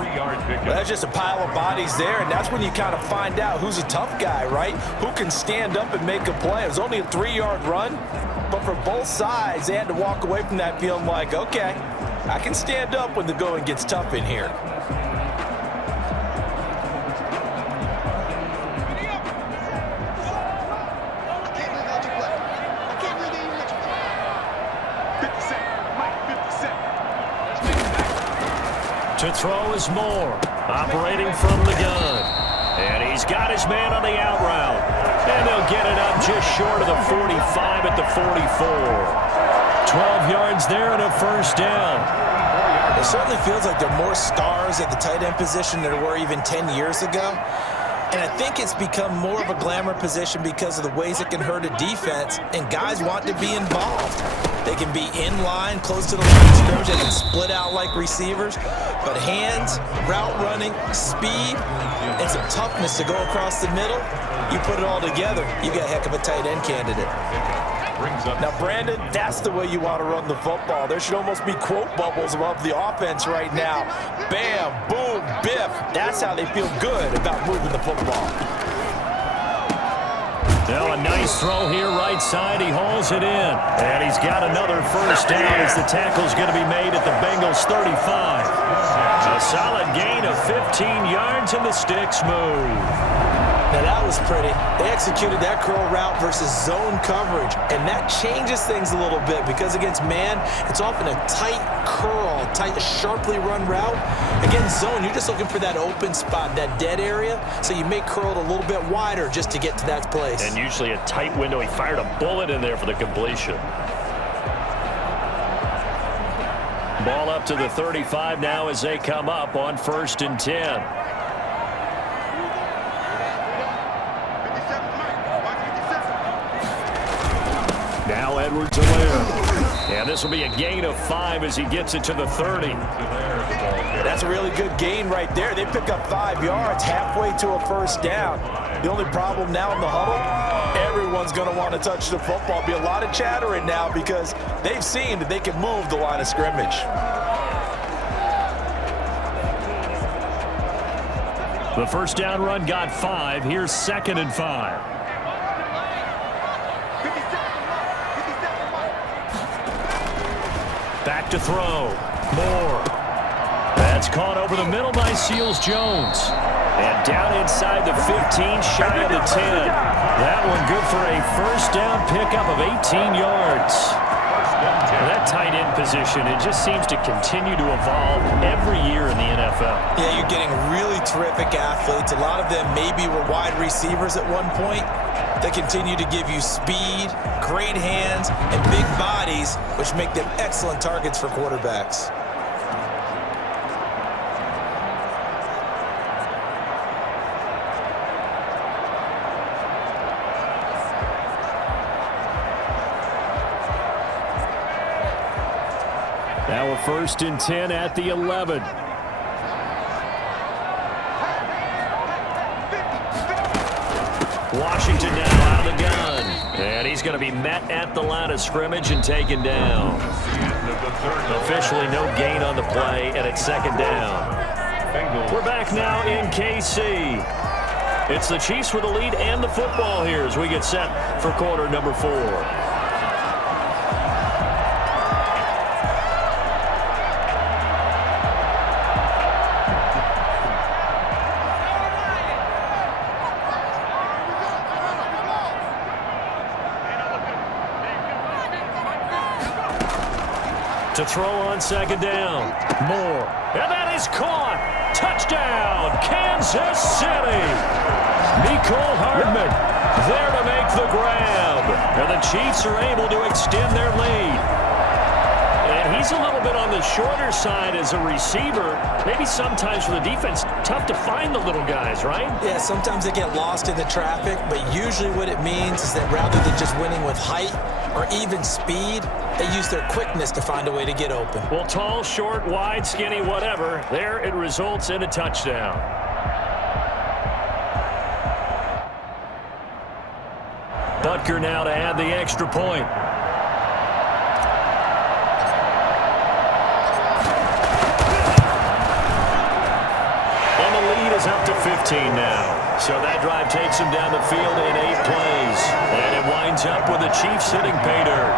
Well, that's just a pile of bodies there, and that's when you kind of find out who's a tough guy, right? Who can stand up and make a play. It was only a 3-yard run, but for both sides, they had to walk away from that feeling like, okay, I can stand up when the going gets tough in here. To throw is Moore, operating from the gun. And he's got his man on the out route. And they'll get it up just short of the 45 at the 44. 12 yards there and a first down. It certainly feels like there are more stars at the tight end position than there were even 10 years ago. And I think it's become more of a glamour position because of the ways it can hurt a defense, and guys want to be involved. They can be in line, close to the line of scrimmage. They can split out like receivers. But hands, route running, speed, and some toughness to go across the middle, you put it all together, you got a heck of a tight end candidate. Now, Brandon, that's the way you want to run the football. There should almost be quote bubbles above the offense right now. Bam, boom, biff. That's how they feel good about moving the football. Now a nice throw here right side. He hauls it in. And he's got another first down as the tackle's going to be made at the Bengals 35. A solid gain of 15 yards and the sticks move. Now that was pretty. They executed that curl route versus zone coverage, and that changes things a little bit because against man, it's often a tight curl, tight, sharply run route. Against zone, you're just looking for that open spot, that dead area, so you make curl a little bit wider just to get to that place. And usually a tight window. He fired a bullet in there for the completion. Ball up to the 35 now as they come up on 1st and 10. Now Edwards-Helaire. And this will be a gain of 5 as he gets it to the 30. That's a really good gain right there. They pick up 5 yards halfway to a first down. The only problem now in the huddle, everyone's going to want to touch the football. Be a lot of chattering now because they've seen that they can move the line of scrimmage. The first down run got 5. Here's 2nd and 5. Back to throw. Moore. That's caught over the middle by Seals-Jones. And down inside the 15, shy of the 10. That one good for a first down pickup of 18 yards. That tight end position, it just seems to continue to evolve every year in the NFL. Yeah, you're getting really terrific athletes. A lot of them maybe were wide receivers at one point. They continue to give you speed, great hands, and big bodies, which make them excellent targets for quarterbacks. Now a 1st and 10 at the 11. Washington now out of the gun. And he's going to be met at the line of scrimmage and taken down. Officially no gain on the play, and it's 2nd down. We're back now in KC. It's the Chiefs with the lead and the football here as we get set for quarter number 4. To throw on 2nd down. Moore. And that is caught. Touchdown, Kansas City. Mecole Hardman there to make the grab. And the Chiefs are able to extend their lead. And he's a little bit on the shorter side as a receiver. Maybe sometimes for the defense, tough to find the little guys, right? Yeah, sometimes they get lost in the traffic, but usually what it means is that rather than just winning with height or even speed, they use their quickness to find a way to get open. Well, tall, short, wide, skinny, whatever, there it results in a touchdown. Butker now to add the extra point. And the lead is up to 15 now. So that drive takes him down the field in 8 plays. And it winds up with the Chiefs hitting pay dirt.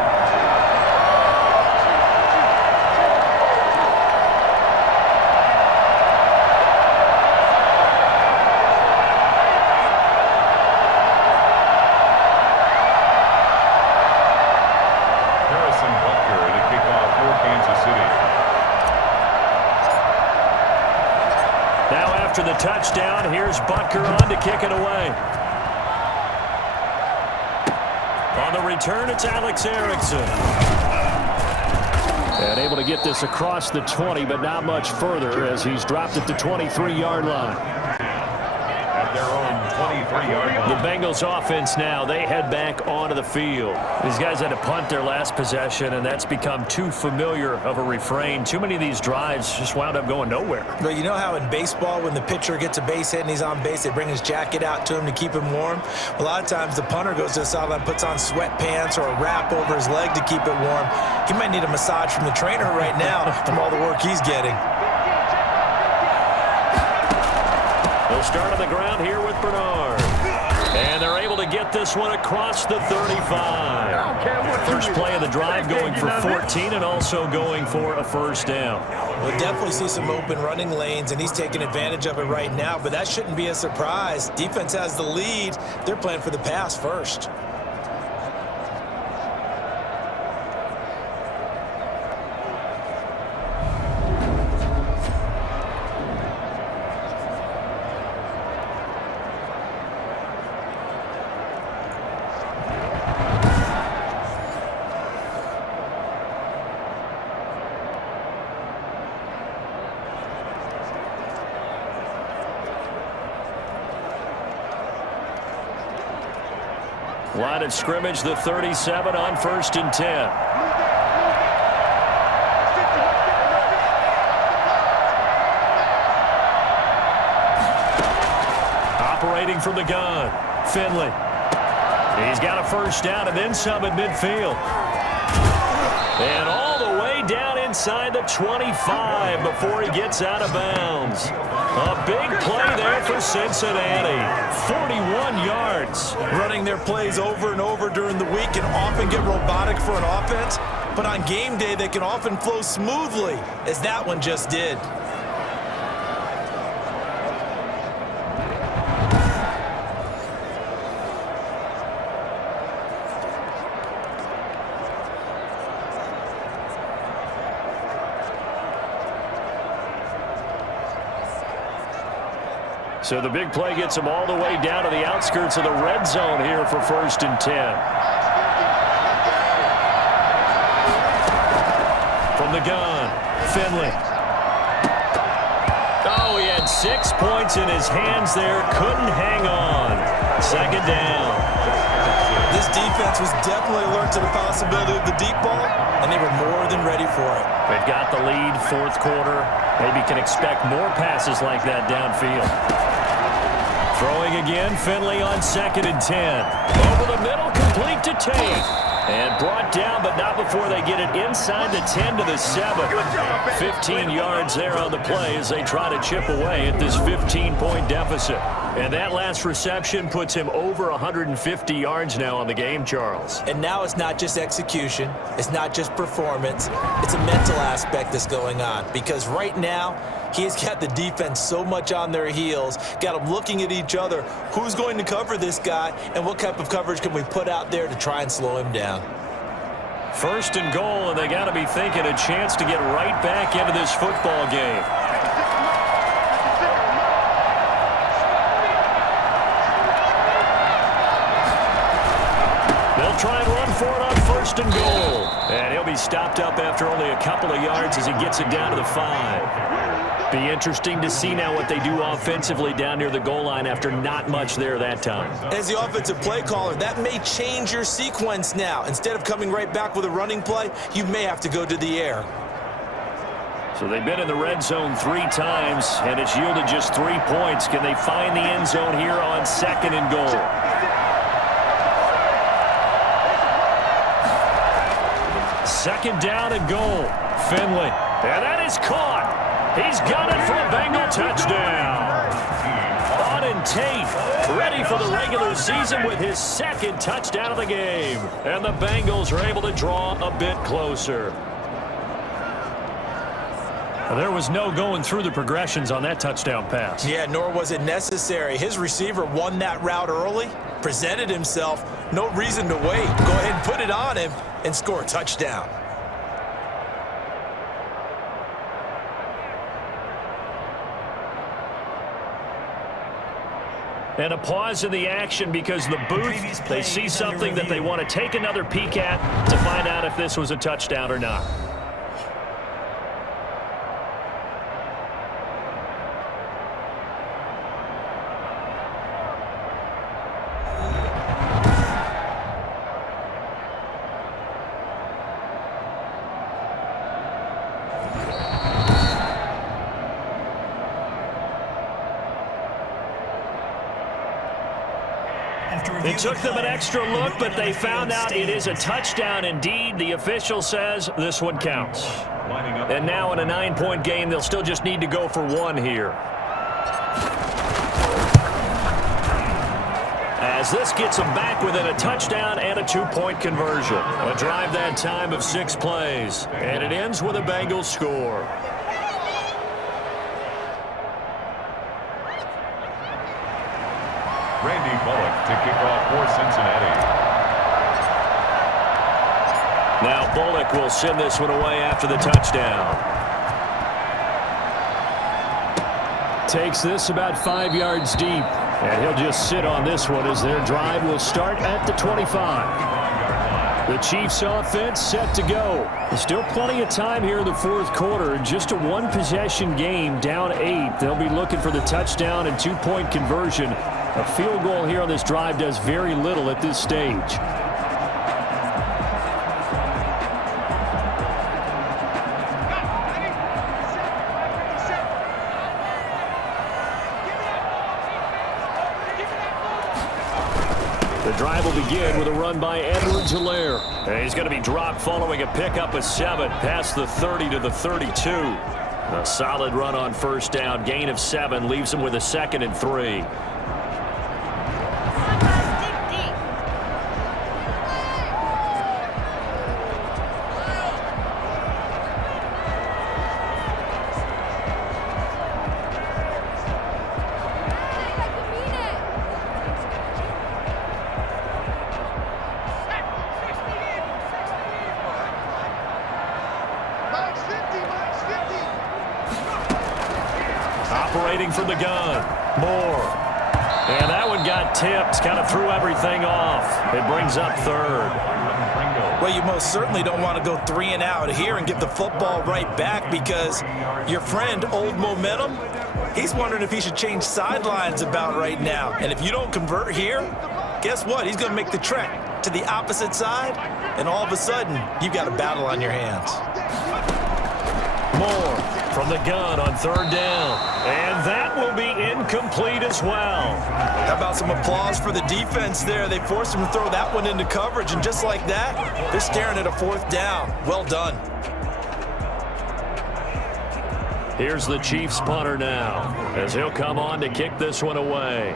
After the touchdown. Here's Butker on to kick it away. On the return, it's Alex Erickson. And able to get this across the 20, but not much further as he's dropped at the 23-yard line. At their own 23-yard line. The Bengals offense now, they head back onto the field. These guys had to punt their last possession, and that's become too familiar of a refrain. Too many of these drives just wound up going nowhere. But you know how in baseball, when the pitcher gets a base hit and he's on base, they bring his jacket out to him to keep him warm? A lot of times the punter goes to the sideline, puts on sweatpants or a wrap over his leg to keep it warm. He might need a massage from the trainer right now from all the work he's getting. They'll start on the ground here with Bernard. And they're able to get this one across the 35. First play of the drive going for 14 and also going for a first down. We'll definitely see some open running lanes, and he's taking advantage of it right now, but that shouldn't be a surprise. Defense has the lead. They're playing for the pass first. Line of scrimmage, the 37 on 1st and 10. Operating from the gun, Finley. He's got a first down and then some at midfield. And all the way down inside the 25 before he gets out of bounds. A big play there for Cincinnati. 41 yards. Running their plays over and over during the week can often get robotic for an offense, but on game day they can often flow smoothly, as that one just did. So the big play gets him all the way down to the outskirts of the red zone here for 1st and 10. From the gun, Finley. Oh, he had 6 points in his hands there. Couldn't hang on. 2nd down. This defense was definitely alert to the possibility of the deep ball, and they were more than ready for it. They've got the lead, 4th quarter. Maybe can expect more passes like that downfield. Throwing again, Finley on 2nd and 10. Over the middle, complete to Tate. And brought down, but not before they get it inside the 10 to the 7. 15 yards there on the play as they try to chip away at this 15-point deficit. And that last reception puts him over 150 yards now on the game, Charles. And now it's not just execution. It's not just performance. It's a mental aspect that's going on. Because right now, he's got the defense so much on their heels, got them looking at each other. Who's going to cover this guy, and what type of coverage can we put out there to try and slow him down? 1st and goal, and they got to be thinking a chance to get right back into this football game. They'll try and run for it on 1st and goal. And he'll be stopped up after only a couple of yards as he gets it down to the 5. Be interesting to see now what they do offensively down near the goal line after not much there that time. As the offensive play caller, that may change your sequence now. Instead of coming right back with a running play, you may have to go to the air. So they've been in the red zone 3 times, and it's yielded just 3 points. Can they find the end zone here on 2nd and goal? Second down and goal. Finley. And that is caught. He's got it for a Bengal touchdown. Auden Tate ready for the regular season with his 2nd touchdown of the game. And the Bengals are able to draw a bit closer. There was no going through the progressions on that touchdown pass. Yeah, nor was it necessary. His receiver won that route early, presented himself. No reason to wait. Go ahead and put it on him and score a touchdown. And a pause in the action because the booth, they see something that they want to take another peek at to find out if this was a touchdown or not. It took them an extra look, but they found out it is a touchdown indeed. The official says this one counts. And now in a 9-point game, they'll still just need to go for one here. As this gets them back within a touchdown and a 2-point conversion. A drive that time of 6 plays. And it ends with a Bengals score. Randy Bullock to kick off for Cincinnati. Now Bullock will send this one away after the touchdown. Takes this about 5 yards deep. And he'll just sit on this one as their drive will start at the 25. The Chiefs offense set to go. Still plenty of time here in the fourth quarter. Just a one-possession game, down 8. They'll be looking for the touchdown and 2-point conversion. A field goal here on this drive does very little at this stage. The drive will begin with a run by Edwards-Helaire. And he's going to be dropped following a pickup of 7 past the 30 to the 32. A solid run on first down. Gain of 7 leaves him with a 2nd and 3. Operating from the gun. Moore. And that one got tipped. Kind of threw everything off. It brings up 3rd. Well, you most certainly don't want to go 3 and out here and get the football right back because your friend, Old Momentum, he's wondering if he should change sidelines about right now. And if you don't convert here, guess what? He's going to make the trek to the opposite side, and all of a sudden, you've got a battle on your hands. Moore from the gun on 3rd down. And that will be incomplete as well. How about some applause for the defense there? They forced him to throw that one into coverage, and just like that, they're staring at a 4th down. Well done. Here's the Chiefs punter now, as he'll come on to kick this one away.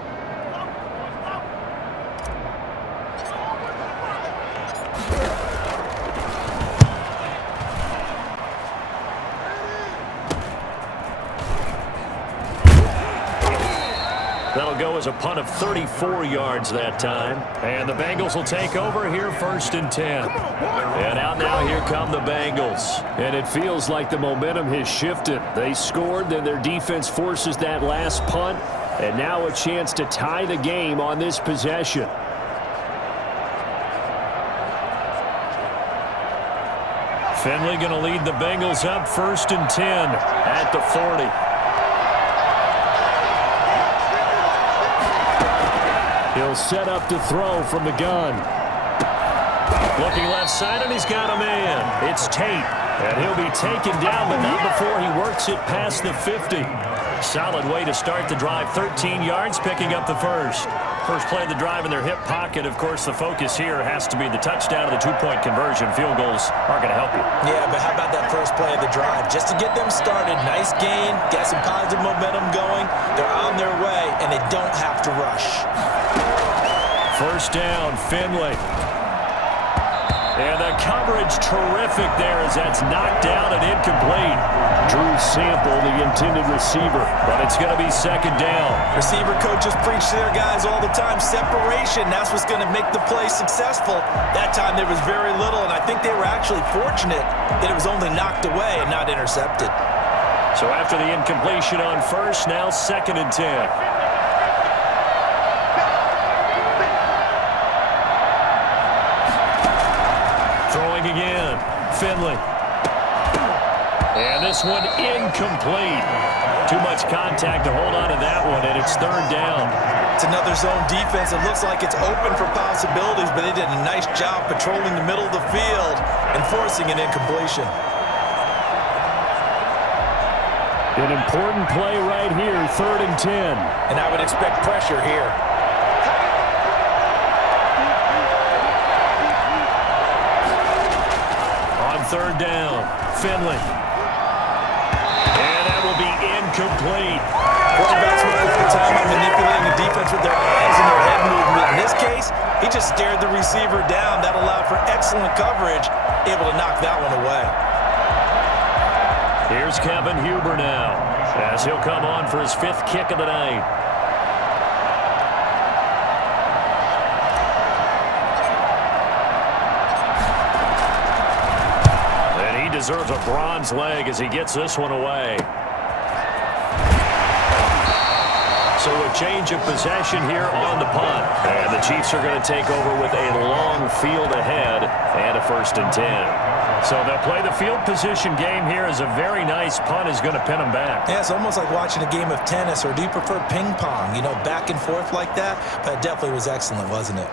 That'll go as a punt of 34 yards that time. And the Bengals will take over here 1st and 10. And out now, here come the Bengals. And it feels like the momentum has shifted. They scored, then their defense forces that last punt. And now a chance to tie the game on this possession. Finley going to lead the Bengals up 1st and 10 at the 40. He'll set up to throw from the gun. Looking left side, and he's got a man. It's Tate, and he'll be taken down, but not before he works it past the 50. Solid way to start the drive. 13 yards, picking up the first. First play of the drive in their hip pocket. Of course, the focus here has to be the touchdown of the 2-point conversion. Field goals aren't going to help you. Yeah, but how about that first play of the drive? Just to get them started, nice gain, got some positive momentum going. They're on their way, and they don't have to rush. First down, Finley. And the coverage terrific there as that's knocked down and incomplete. Drew Sample, the intended receiver. But it's going to be 2nd down. Receiver coaches preach to their guys all the time. Separation, that's what's going to make the play successful. That time there was very little, and I think they were actually fortunate that it was only knocked away and not intercepted. So after the incompletion on first, now 2nd and 10. Finley. And this one incomplete. Too much contact to hold on to that one, and it's third down. It's another zone defense. It looks like it's open for possibilities, but they did a nice job patrolling the middle of the field and forcing an incompletion. An important play right here, 3rd and 10. And I would expect pressure here. On 3rd down, Finley. And that will be incomplete. Quarterbacks most of the time are manipulating the defense with their eyes and their head movement. In this case, he just stared the receiver down. That allowed for excellent coverage, able to knock that one away. Here's Kevin Huber now, as he'll come on for his 5th kick of the night. And he deserves a bronze leg as he gets this one away. So a change of possession here on the punt. And the Chiefs are going to take over with a long field ahead and a 1st and 10. So they'll play the field position game here as a very nice punt is going to pin them back. Yeah, it's almost like watching a game of tennis, or do you prefer ping pong? You know, back and forth like that? But it definitely was excellent, wasn't it?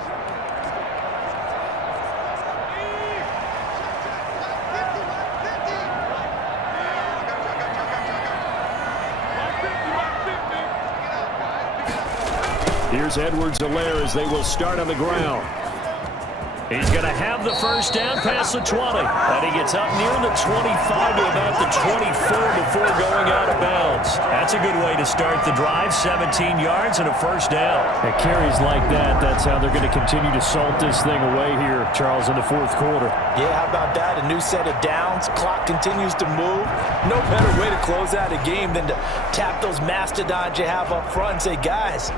Here's Edwards-Helaire as they will start on the ground. He's going to have the first down past the 20. And he gets up near the 25 to about the 24 before going out of bounds. That's a good way to start the drive. 17 yards and a first down. At carries like that, that's how they're going to continue to salt this thing away here, Charles, in the 4th quarter. Yeah, how about that? A new set of downs. Clock continues to move. No better way to close out a game than to tap those mastodons you have up front and say, guys,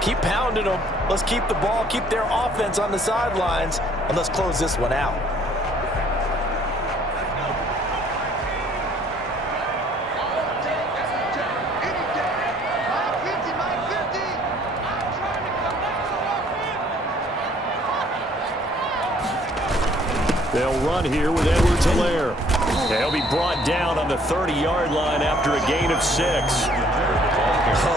keep pounding them. Let's keep the ball, keep their offense on the sidelines, and let's close this one out. They'll run here with Edwards-Helaire. They'll be brought down on the 30-yard line after a gain of 6.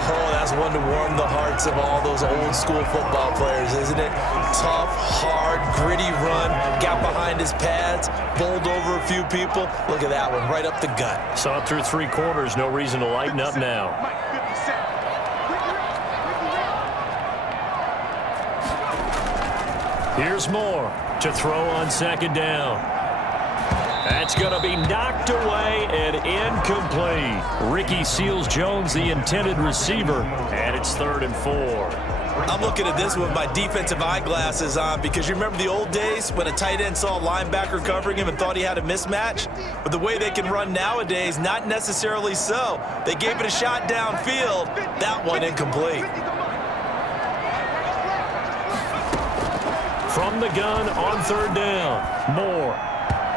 Oh, that's one to warm the hearts of all those old-school football players, isn't it? Tough, hard, gritty run, got behind his pads, bowled over a few people. Look at that one, right up the gut. Saw it through 3 quarters, no reason to lighten up now. Here's Moore to throw on 2nd down. That's going to be knocked away and incomplete. Ricky Seals-Jones, the intended receiver, and it's 3rd and 4. I'm looking at this with my defensive eyeglasses on because you remember the old days when a tight end saw a linebacker covering him and thought he had a mismatch? But the way they can run nowadays, not necessarily so. They gave it a shot downfield. That one incomplete. From the gun on 3rd down, Moore.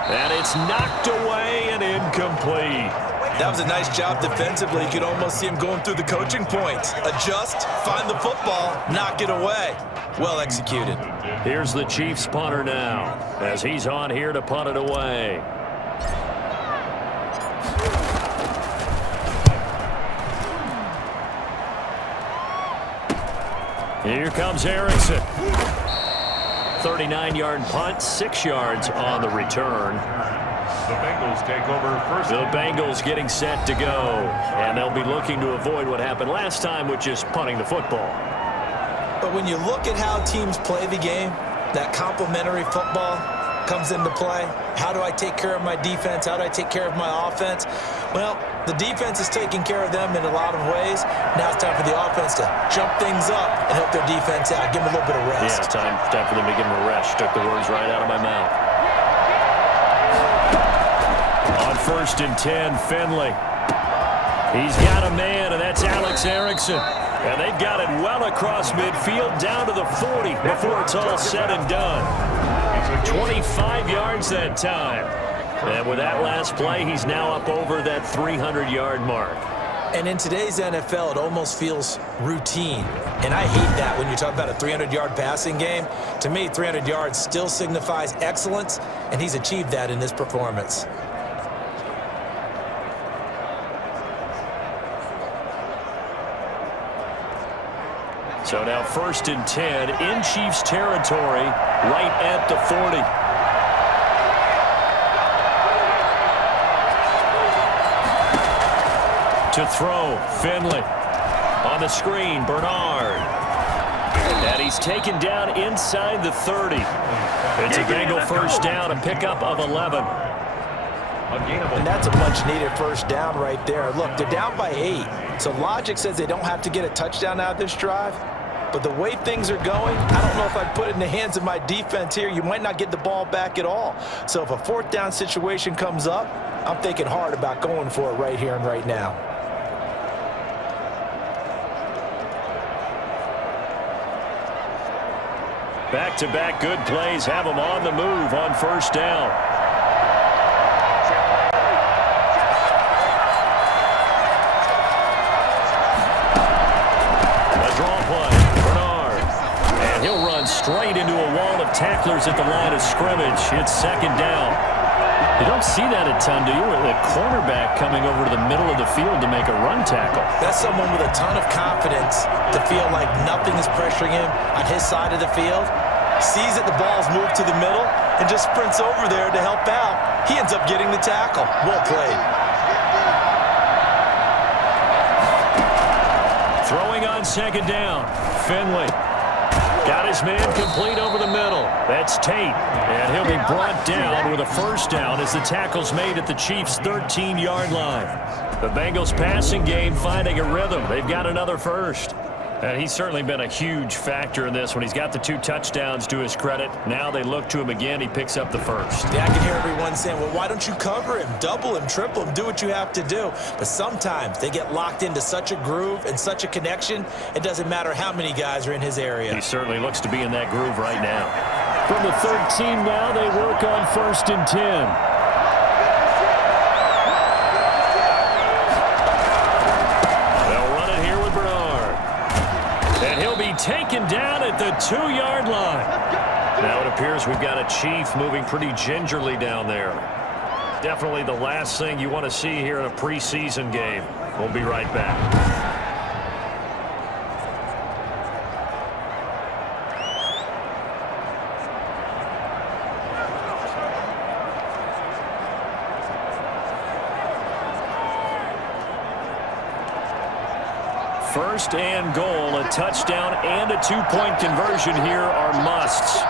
And it's knocked away and incomplete. That was a nice job defensively. You could almost see him going through the coaching points. Adjust, find the football, knock it away. Well executed. Here's the Chiefs punter now as he's on here to punt it away. Here comes Erickson. 39-yard punt, 6 yards on the return. The Bengals take over first. The Bengals getting set to go, and they'll be looking to avoid what happened last time, which is punting the football. But when you look at how teams play the game, that complementary football comes into play. How do I take care of my defense? How do I take care of my offense? Well, the defense is taking care of them in a lot of ways. Now it's time for the offense to jump things up and help their defense out. Give them a little bit of rest. Yeah, time for them to give them a rest. Took the words right out of my mouth. On 1st and 10, Finley. He's got a man, and that's Alex Erickson. And they've got it well across midfield, down to the 40 before it's all said and done. 25 yards that time. And with that last play, he's now up over that 300-yard mark. And in today's NFL, it almost feels routine. And I hate that when you talk about a 300-yard passing game. To me, 300 yards still signifies excellence, and he's achieved that in this performance. So now 1st and 10 in Chiefs territory, right at the 40. To throw, Finley. On the screen, Bernard. And he's taken down inside the 30. It's a Bengal first down, a pickup of 11. And that's a much-needed first down right there. Look, they're down by 8. So logic says they don't have to get a touchdown out of this drive. But the way things are going, I don't know if I'd put it in the hands of my defense here. You might not get the ball back at all. So if a 4th down situation comes up, I'm thinking hard about going for it right here and right now. Back-to-back good plays have them on the move on first down. A draw play, Bernard. And he'll run straight into a wall of tacklers at the line of scrimmage. It's 2nd down. You don't see that a ton, do you? With the cornerback coming over to the middle of the field to make a run tackle. That's someone with a ton of confidence to feel like nothing is pressuring him on his side of the field. Sees that the ball's moved to the middle and just sprints over there to help out. He ends up getting the tackle. Well played. Throwing on 2nd down. Finley. Got his man complete over the middle. That's Tate. And he'll be brought down with a first down as the tackle's made at the Chiefs' 13-yard line. The Bengals passing game finding a rhythm. They've got another first. And he's certainly been a huge factor in this when he's got the 2 touchdowns to his credit. Now they look to him again. He picks up the first. Yeah, I can hear everyone saying, well, why don't you cover him, double him, triple him, do what you have to do. But sometimes they get locked into such a groove and such a connection, it doesn't matter how many guys are in his area. He certainly looks to be in that groove right now. From the 13 now, they work on 1st and 10. Taken down at the 2-yard line. Now it appears we've got a Chief moving pretty gingerly down there. Definitely the last thing you want to see here in a preseason game. We'll be right back. First and goal, a touchdown and a 2-point conversion here are musts.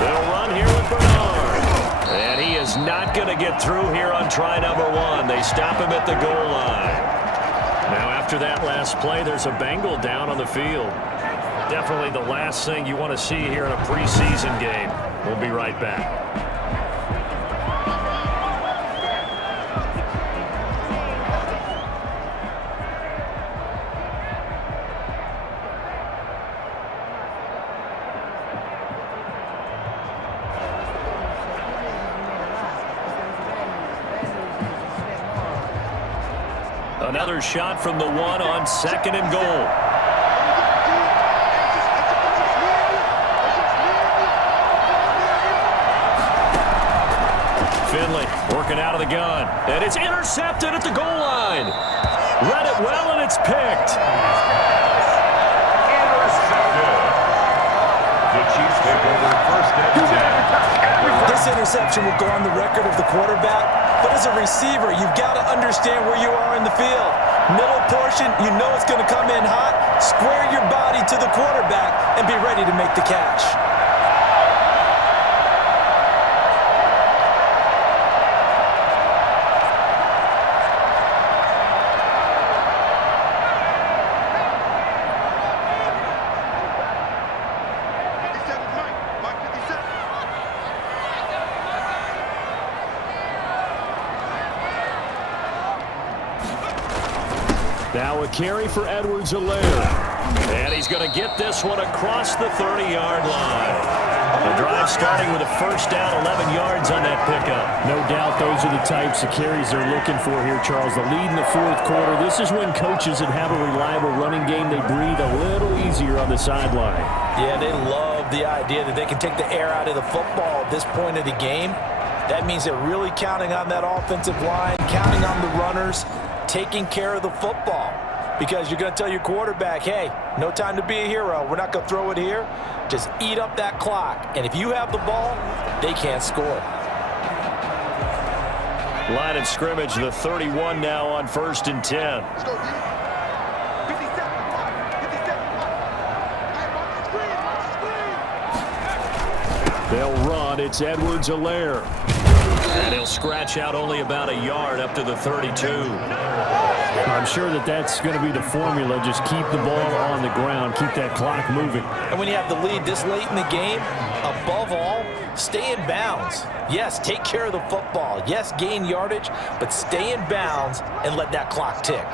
They'll run here with Bernard. And he is not going to get through here on try number 1. They stop him at the goal line. Now after that last play, there's a Bengal down on the field. Definitely the last thing you want to see here in a preseason game. We'll be right back. Another shot from the 1 on 2nd and goal. Finley working out of the gun. And it's intercepted at the goal line. Read it well, and it's picked. The Chiefs take over 1st and 10. This interception will go on the record of the quarterback. But as a receiver, you've got to understand where you are in the field. Middle portion, you know it's going to come in hot. Square your body to the quarterback and be ready to make the catch. Now a carry for Edwards-Helaire. And he's going to get this one across the 30-yard line. The drive starting with a first down, 11 yards on that pickup. No doubt those are the types of carries they're looking for here, Charles. The lead in the fourth quarter. This is when coaches that have a reliable running game, they breathe a little easier on the sideline. Yeah, they love the idea that they can take the air out of the football at this point of the game. That means they're really counting on that offensive line, counting on the runners, taking care of the football. Because you're going to tell your quarterback, hey, no time to be a hero. We're not going to throw it here. Just eat up that clock. And if you have the ball, they can't score. Line of scrimmage, the 31 now on 1st and 10. They'll run. It's Edwards-Helaire. And he'll scratch out only about a yard up to the 32. I'm sure that's going to be the formula. Just keep the ball on the ground. Keep that clock moving. And when you have the lead this late in the game, above all, stay in bounds. Yes, take care of the football. Yes, gain yardage, but stay in bounds and let that clock tick.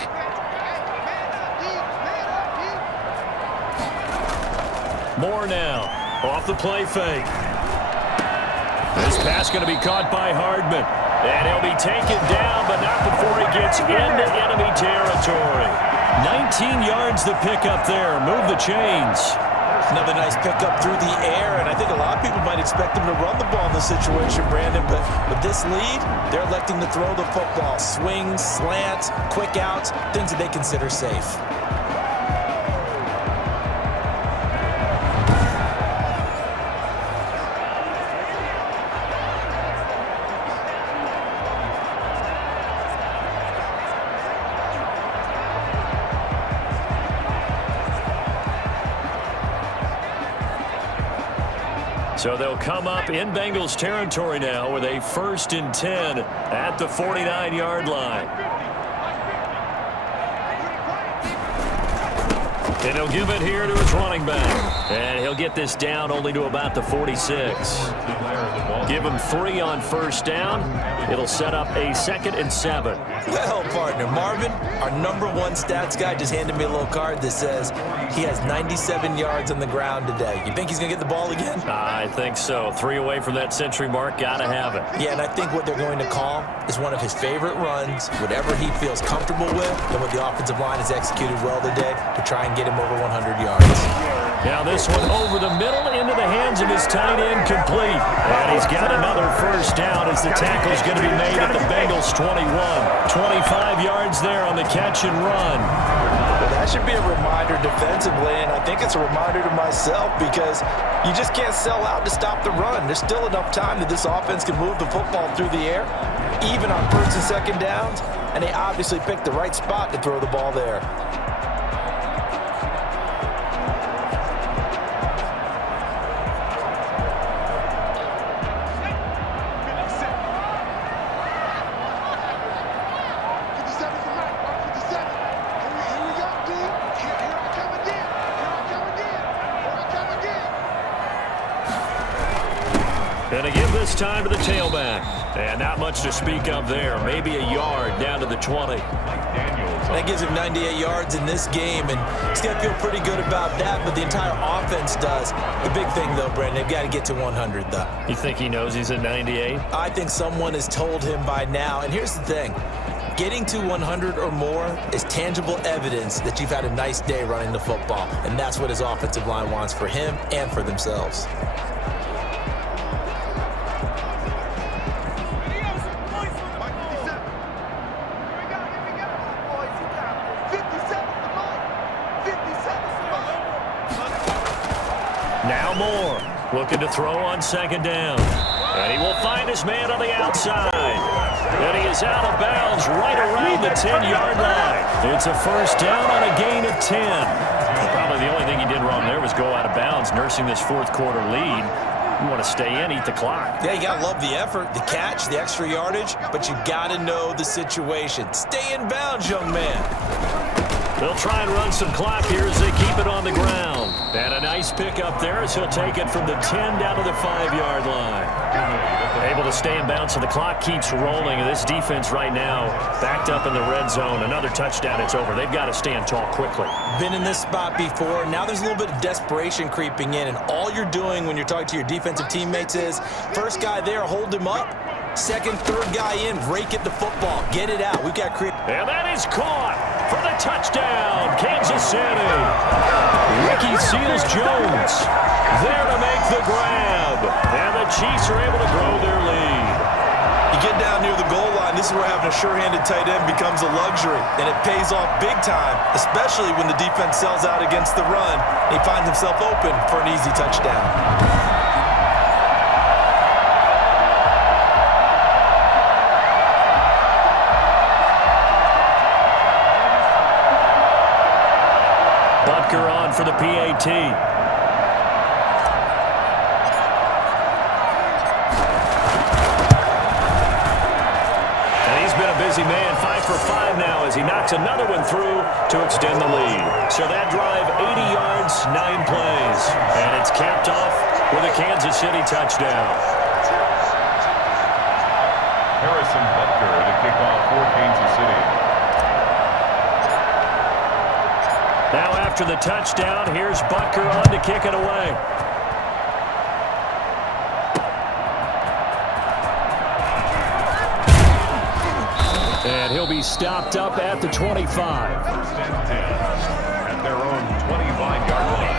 More now. Off the play fake. This pass going to be caught by Hardman. And he'll be taken down, but not before he gets into enemy territory. 19 yards to pick up there. Move the chains. Another nice pickup through the air, and I think a lot of people might expect him to run the ball in this situation, Brandon, but with this lead, they're electing to throw the football. Swings, slants, quick outs, things that they consider safe. So they'll come up in Bengals territory now with a 1st and 10 at the 49-yard line. And he'll give it here to his running back. And he'll get this down only to about the 46. Give him 3 on 1st down. It'll set up a 2nd and 7. Well, partner, Marvin, our #1 stats guy just handed me a little card that says he has 97 yards on the ground today. You think he's going to get the ball again? I think so. 3 away from that century mark. Got to have it. Yeah, and I think what they're going to call is one of his favorite runs, whatever he feels comfortable with, and what the offensive line has executed well today to try and get him over 100 yards. Now this one over the middle into the hands of his tight end, complete. And he's got another 1st down as the tackle's going to be made at the Bengals 21. 25 yards there on the catch and run. Well, that should be a reminder defensively, and I think it's a reminder to myself because you just can't sell out to stop the run. There's still enough time that this offense can move the football through the air, even on 1st and 2nd downs, and they obviously picked the right spot to throw the ball there. And to give this time to the tailback. And not much to speak of there. Maybe a yard down to the 20. That gives him 98 yards in this game, and he's going to feel pretty good about that, but the entire offense does. The big thing, though, Brandon, they've got to get to 100, though. You think he knows he's at 98? I think someone has told him by now, and here's the thing. Getting to 100 or more is tangible evidence that you've had a nice day running the football, and that's what his offensive line wants for him and for themselves. Now Moore looking to throw on 2nd down. And he will find his man on the outside. And he is out of bounds right around the 10-yard line. It's a 1st down on a gain of 10. Probably the only thing he did wrong there was go out of bounds, nursing this 4th quarter lead. You want to stay in, eat the clock. Yeah, you got to love the effort, the catch, the extra yardage, but you got to know the situation. Stay in bounds, young man. They'll try and run some clock here as they keep it on the ground. And a Nice pick up there as he'll take it from the 10 down to the 5-yard line. Able to stay in bounds, so the clock keeps rolling. And this defense right now backed up in the red zone. Another touchdown, it's over. They've got to stand tall quickly. Been in this spot before. Now there's a little bit of desperation creeping in, and all you're doing when you're talking to your defensive teammates is, first guy there, hold him up. Second, third guy in, rake at the football. Get it out. We've got creep. And that is caught for the touchdown, Kansas City. Ricky Seals-Jones there to make the grab. And the Chiefs are able to grow their lead. You get down near the goal line, this is where having a sure-handed tight end becomes a luxury. And it pays off big time, especially when the defense sells out against the run. He finds himself open for an easy touchdown. On for the PAT. And he's been a busy man, 5 for 5 now as he knocks another one through to extend the lead. So that drive, 80 yards, 9 plays. And it's capped off with a Kansas City touchdown. Harrison Butker to kick off for Kansas City. Now after the touchdown, here's Butker on to kick it away. And he'll be stopped up at the 25. First and 10 at their own 25-yard line.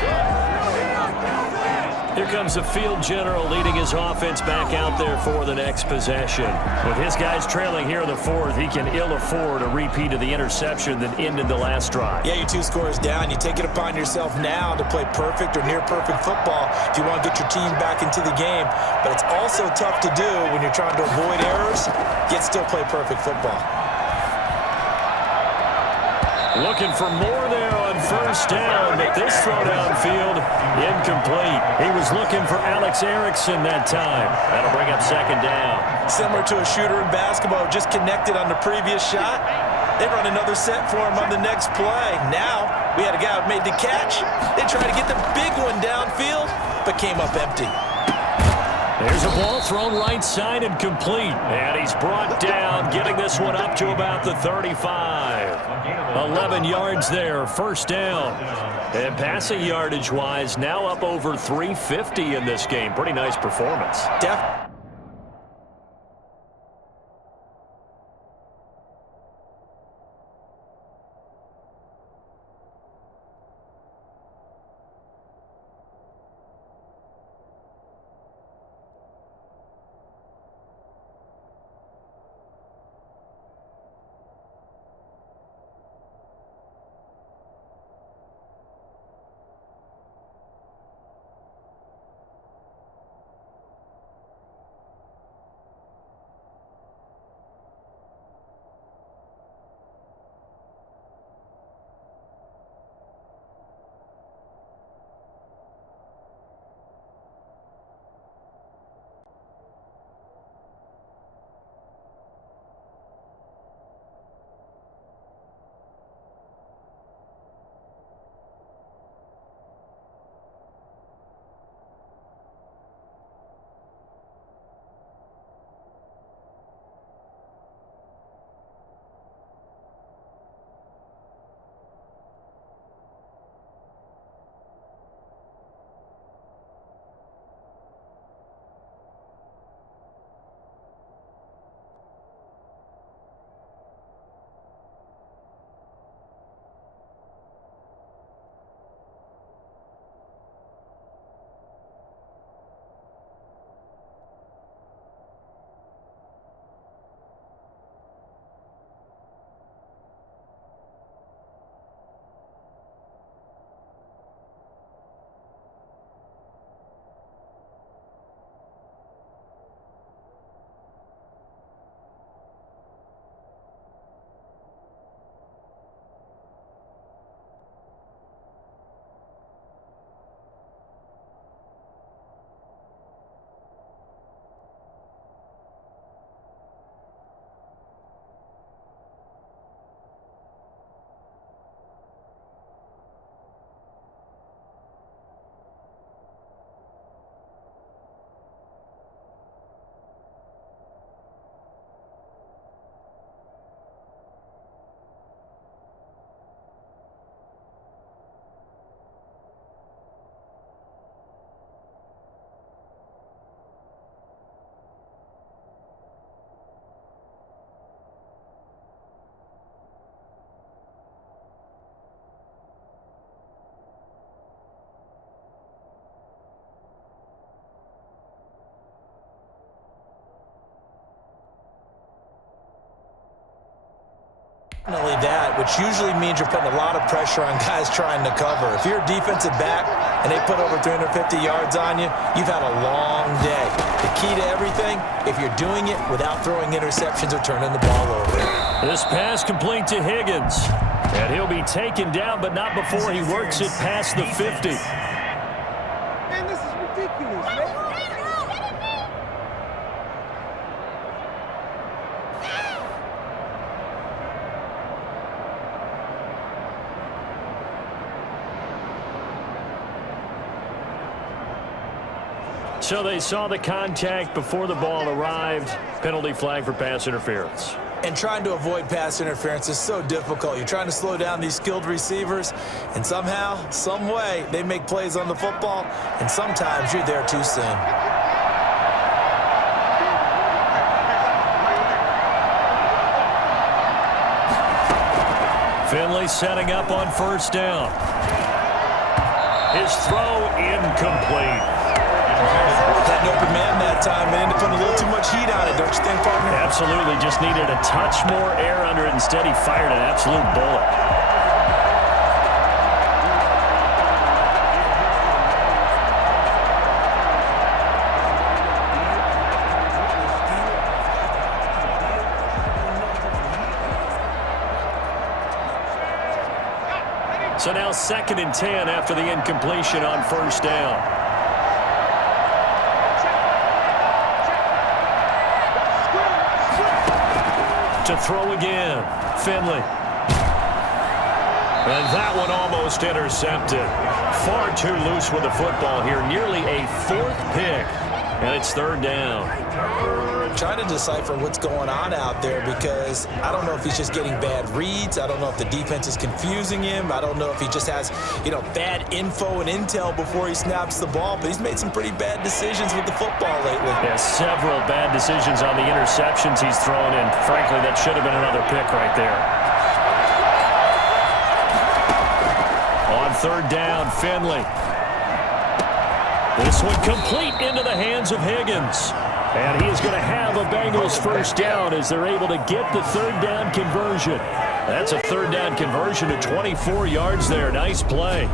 Here comes the field general leading his offense back out there for the next possession. With his guys trailing here in the fourth, he can ill afford a repeat of the interception that ended the last drive. Yeah, you're 2 scores down. You take it upon yourself now to play perfect or near-perfect football if you want to get your team back into the game. But it's also tough to do when you're trying to avoid errors, yet still play perfect football. Looking for more there on first down, but this throw downfield, incomplete. He was looking for Alex Erickson that time. That'll bring up second down. Similar to a shooter in basketball, just connected on the previous shot. They run another set for him on the next play. Now, we had a guy who made the catch. They tried to get the big one downfield, but came up empty. There's a ball thrown right side and complete. And he's brought down, getting this one up to about the 35. 11 yards there, first down. And passing yardage-wise, now up over 350 in this game. Pretty nice performance. that, which usually means you're putting a lot of pressure on guys trying to cover. If you're a defensive back and they put over 350 yards on you, you've had a long day. The key to everything, if you're doing it without throwing interceptions or turning the ball over. This pass complete to Higgins. And he'll be taken down, but not before he works it past the 50. Man, this is ridiculous, man. So they saw the contact before the ball arrived. Penalty flag for pass interference. And trying to avoid pass interference is so difficult. You're trying to slow down these skilled receivers, and somehow, some way, they make plays on the football, and sometimes you're there too soon. Finley setting up on first down. His throw incomplete. Had an open man that time, and ended up putting a little too much heat on it, don't you think, partner? Absolutely, just needed a touch more air under it. Instead, he fired an absolute bullet. So now 2nd and 10 after the incompletion on first down. To throw again, Finley. And that one almost intercepted. Far too loose with the football here. Nearly a 4th pick. And it's 3rd down. Trying to decipher what's going on out there because I don't know if he's just getting bad reads. I don't know if the defense is confusing him. I don't know if he just has, bad info and intel before he snaps the ball. But he's made some pretty bad decisions with the football lately. Yeah, several bad decisions on the interceptions he's thrown in. Frankly, that should have been another pick right there. On 3rd down, Finley. This one complete into the hands of Higgins. And he is going to have a Bengals first down as they're able to get the 3rd down conversion. That's a 3rd down conversion to 24 yards there. Nice play.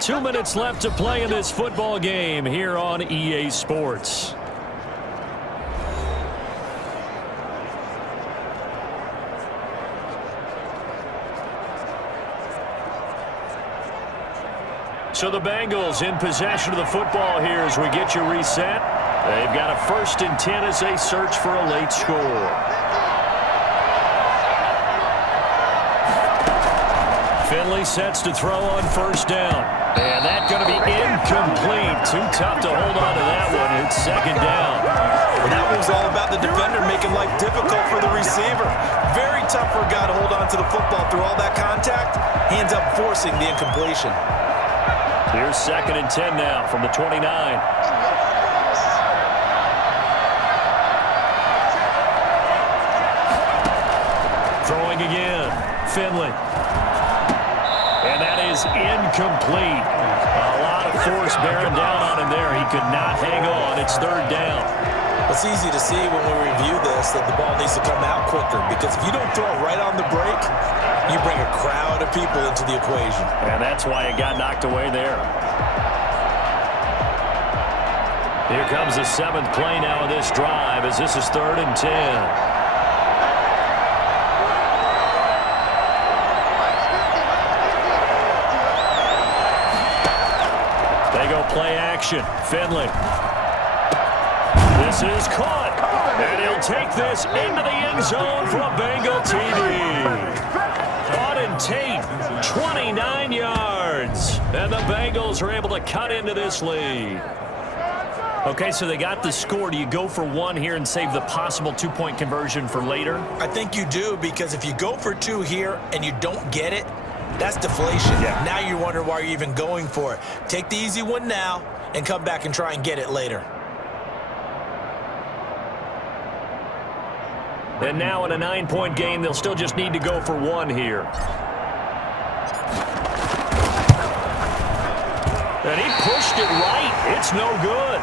Two minutes left to play in this football game here on EA Sports. So the Bengals in possession of the football here as we get you reset. They've got a 1st and 10 as they search for a late score. Finley sets to throw on first down. And that's going to be incomplete. Too tough to hold on to that one. It's 2nd down. Well, that one's all about the defender making life difficult for the receiver. Very tough for a guy to hold on to the football through all that contact. He ends up forcing the incompletion. Here's 2nd and 10 now from the 29. Throwing again. Finley. And that is incomplete. A lot of force bearing down on him there. He could not hang on. It's 3rd down. It's easy to see when we review this that the ball needs to come out quicker because if you don't throw it right on the break, you bring a crowd of people into the equation. And that's why it got knocked away there. Here comes the 7th play now of this drive as this is 3rd and 10. Play action. Finley. This is caught. And he'll take this into the end zone for a Bengal TD. Auden Tate, 29 yards. And the Bengals are able to cut into this lead. Okay, so they got the score. Do you go for 1 here and save the possible 2-point conversion for later? I think you do because if you go for 2 here and you don't get it, that's deflation. Yeah. Now you wonder why you're even going for it. Take the easy one now and come back and try and get it later. And now in a 9-point game, they'll still just need to go for one here. And he pushed it right. It's no good.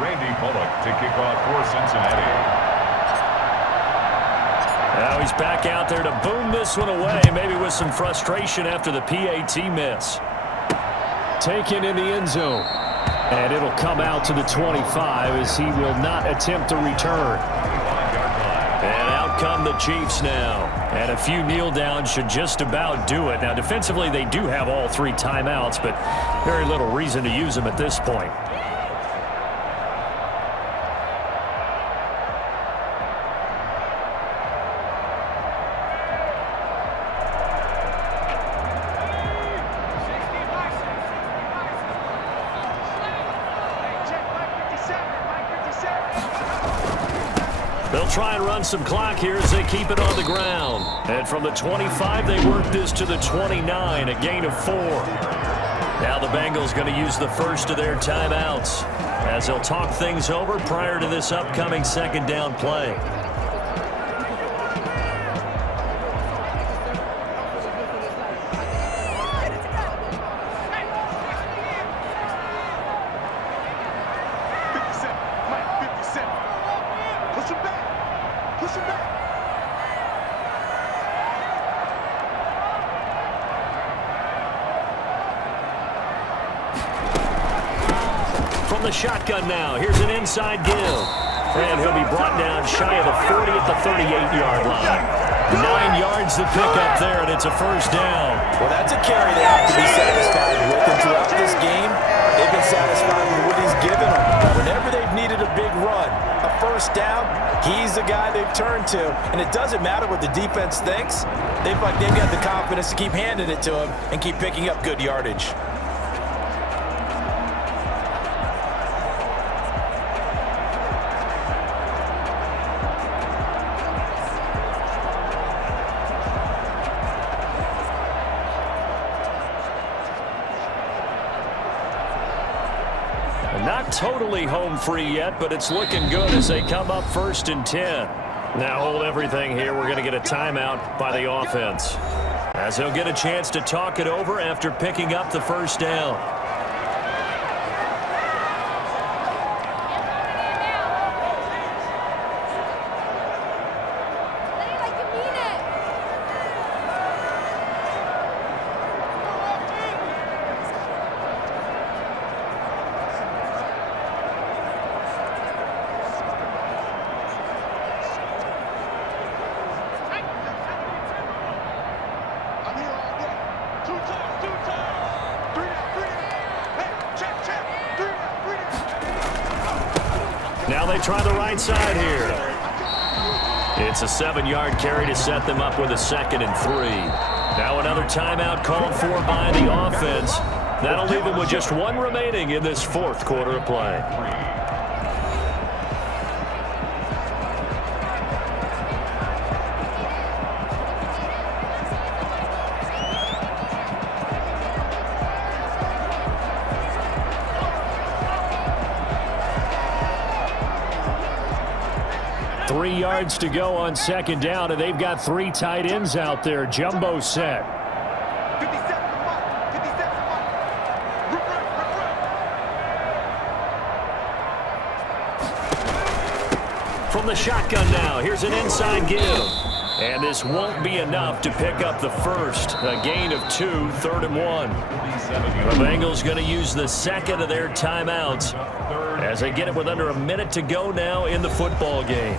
Randy Bullock to kick off for Cincinnati. Now he's back out there to boom this one away, maybe with some frustration after the PAT miss. Taken in the end zone. And it'll come out to the 25 as he will not attempt to return. And out come the Chiefs now. And a few kneel downs should just about do it. Now defensively they do have all 3 timeouts, but very little reason to use them at this point. They'll try and run some clock here as they keep it on the ground. And from the 25, they work this to the 29, a gain of 4. Now the Bengals going to use the first of their timeouts as they'll talk things over prior to this upcoming second down play. The shotgun now. Here's an inside give. And he'll be brought down shy of the 40 at the 38-yard line. 9 yards to pick up there, and it's a first down. Well, that's a carry they have to be satisfied with. And throughout this game, they've been satisfied with what he's given them. Whenever they've needed a big run, a first down, he's the guy they've turned to. And it doesn't matter what the defense thinks. They've got the confidence to keep handing it to him and keep picking up good yardage. Not totally home free yet, but it's looking good as they come up 1st and 10. Now hold everything here. We're going to get a timeout by the offense, as they'll get a chance to talk it over after picking up the first down. Now they try the right side here. It's a 7-yard carry to set them up with a 2nd and 3. Now another timeout called for by the offense. That'll leave them with just 1 remaining in this 4th quarter of play. Three yards to go on 2nd down, and they've got 3 tight ends out there. Jumbo set. 57 mark. 57 mark. From the shotgun now, here's an inside give. And this won't be enough to pick up the first. A gain of 2, 3rd and 1. The Bengals going to use the 2nd of their timeouts as they get it with under a minute to go now in the football game.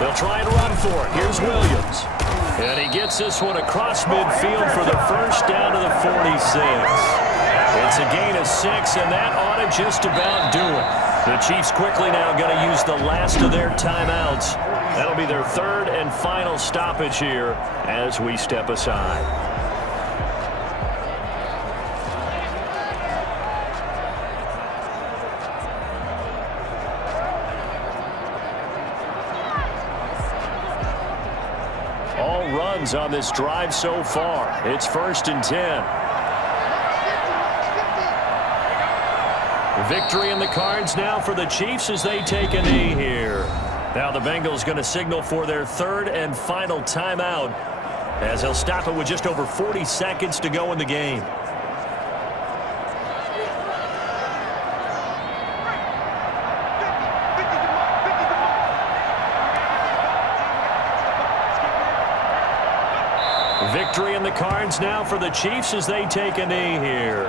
They'll try and run for it. Here's Williams. And he gets this one across midfield for the first down to the 46. It's a gain of 6, and that ought to just about do it. The Chiefs quickly now going to use the last of their timeouts. That'll be their 3rd and final stoppage here as we step aside. All runs on this drive so far. It's 1st and 10. Victory in the cards now for the Chiefs as they take a knee here. Now the Bengals going to signal for their 3rd and final timeout as they'll stop it with just over 40 seconds to go in the game. Victory in the cards now for the Chiefs as they take a knee here.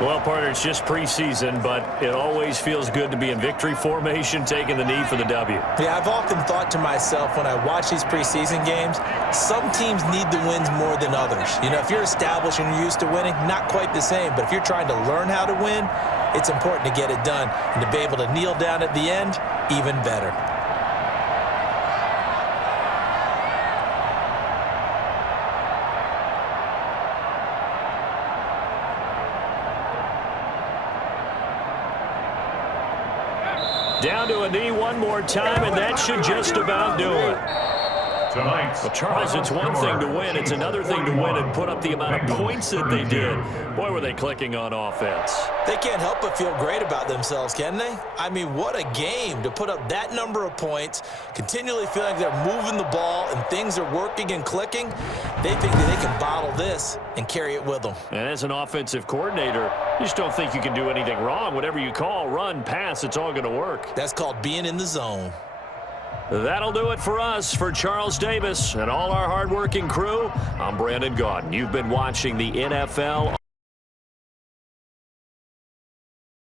Well, partner, it's just preseason, but it always feels good to be in victory formation, taking the knee for the W. Yeah, I've often thought to myself when I watch these preseason games, some teams need the wins more than others. You know, if you're established and you're used to winning, not quite the same. But if you're trying to learn how to win, it's important to get it done. And to be able to kneel down at the end, even better. Down to a knee one more time, and that should just about do it. Well, Charles, it's one thing to win. It's another thing to win and put up the amount of points that they did. Boy, were they clicking on offense. They can't help but feel great about themselves, can they? I mean, what a game to put up that number of points, continually feel like they're moving the ball and things are working and clicking. They think that they can bottle this and carry it with them. And as an offensive coordinator, you just don't think you can do anything wrong. Whatever you call, run, pass, it's all going to work. That's called being in the zone. That'll do it for us. For Charles Davis and all our hardworking crew, I'm Brandon Gaudin. You've been watching the NFL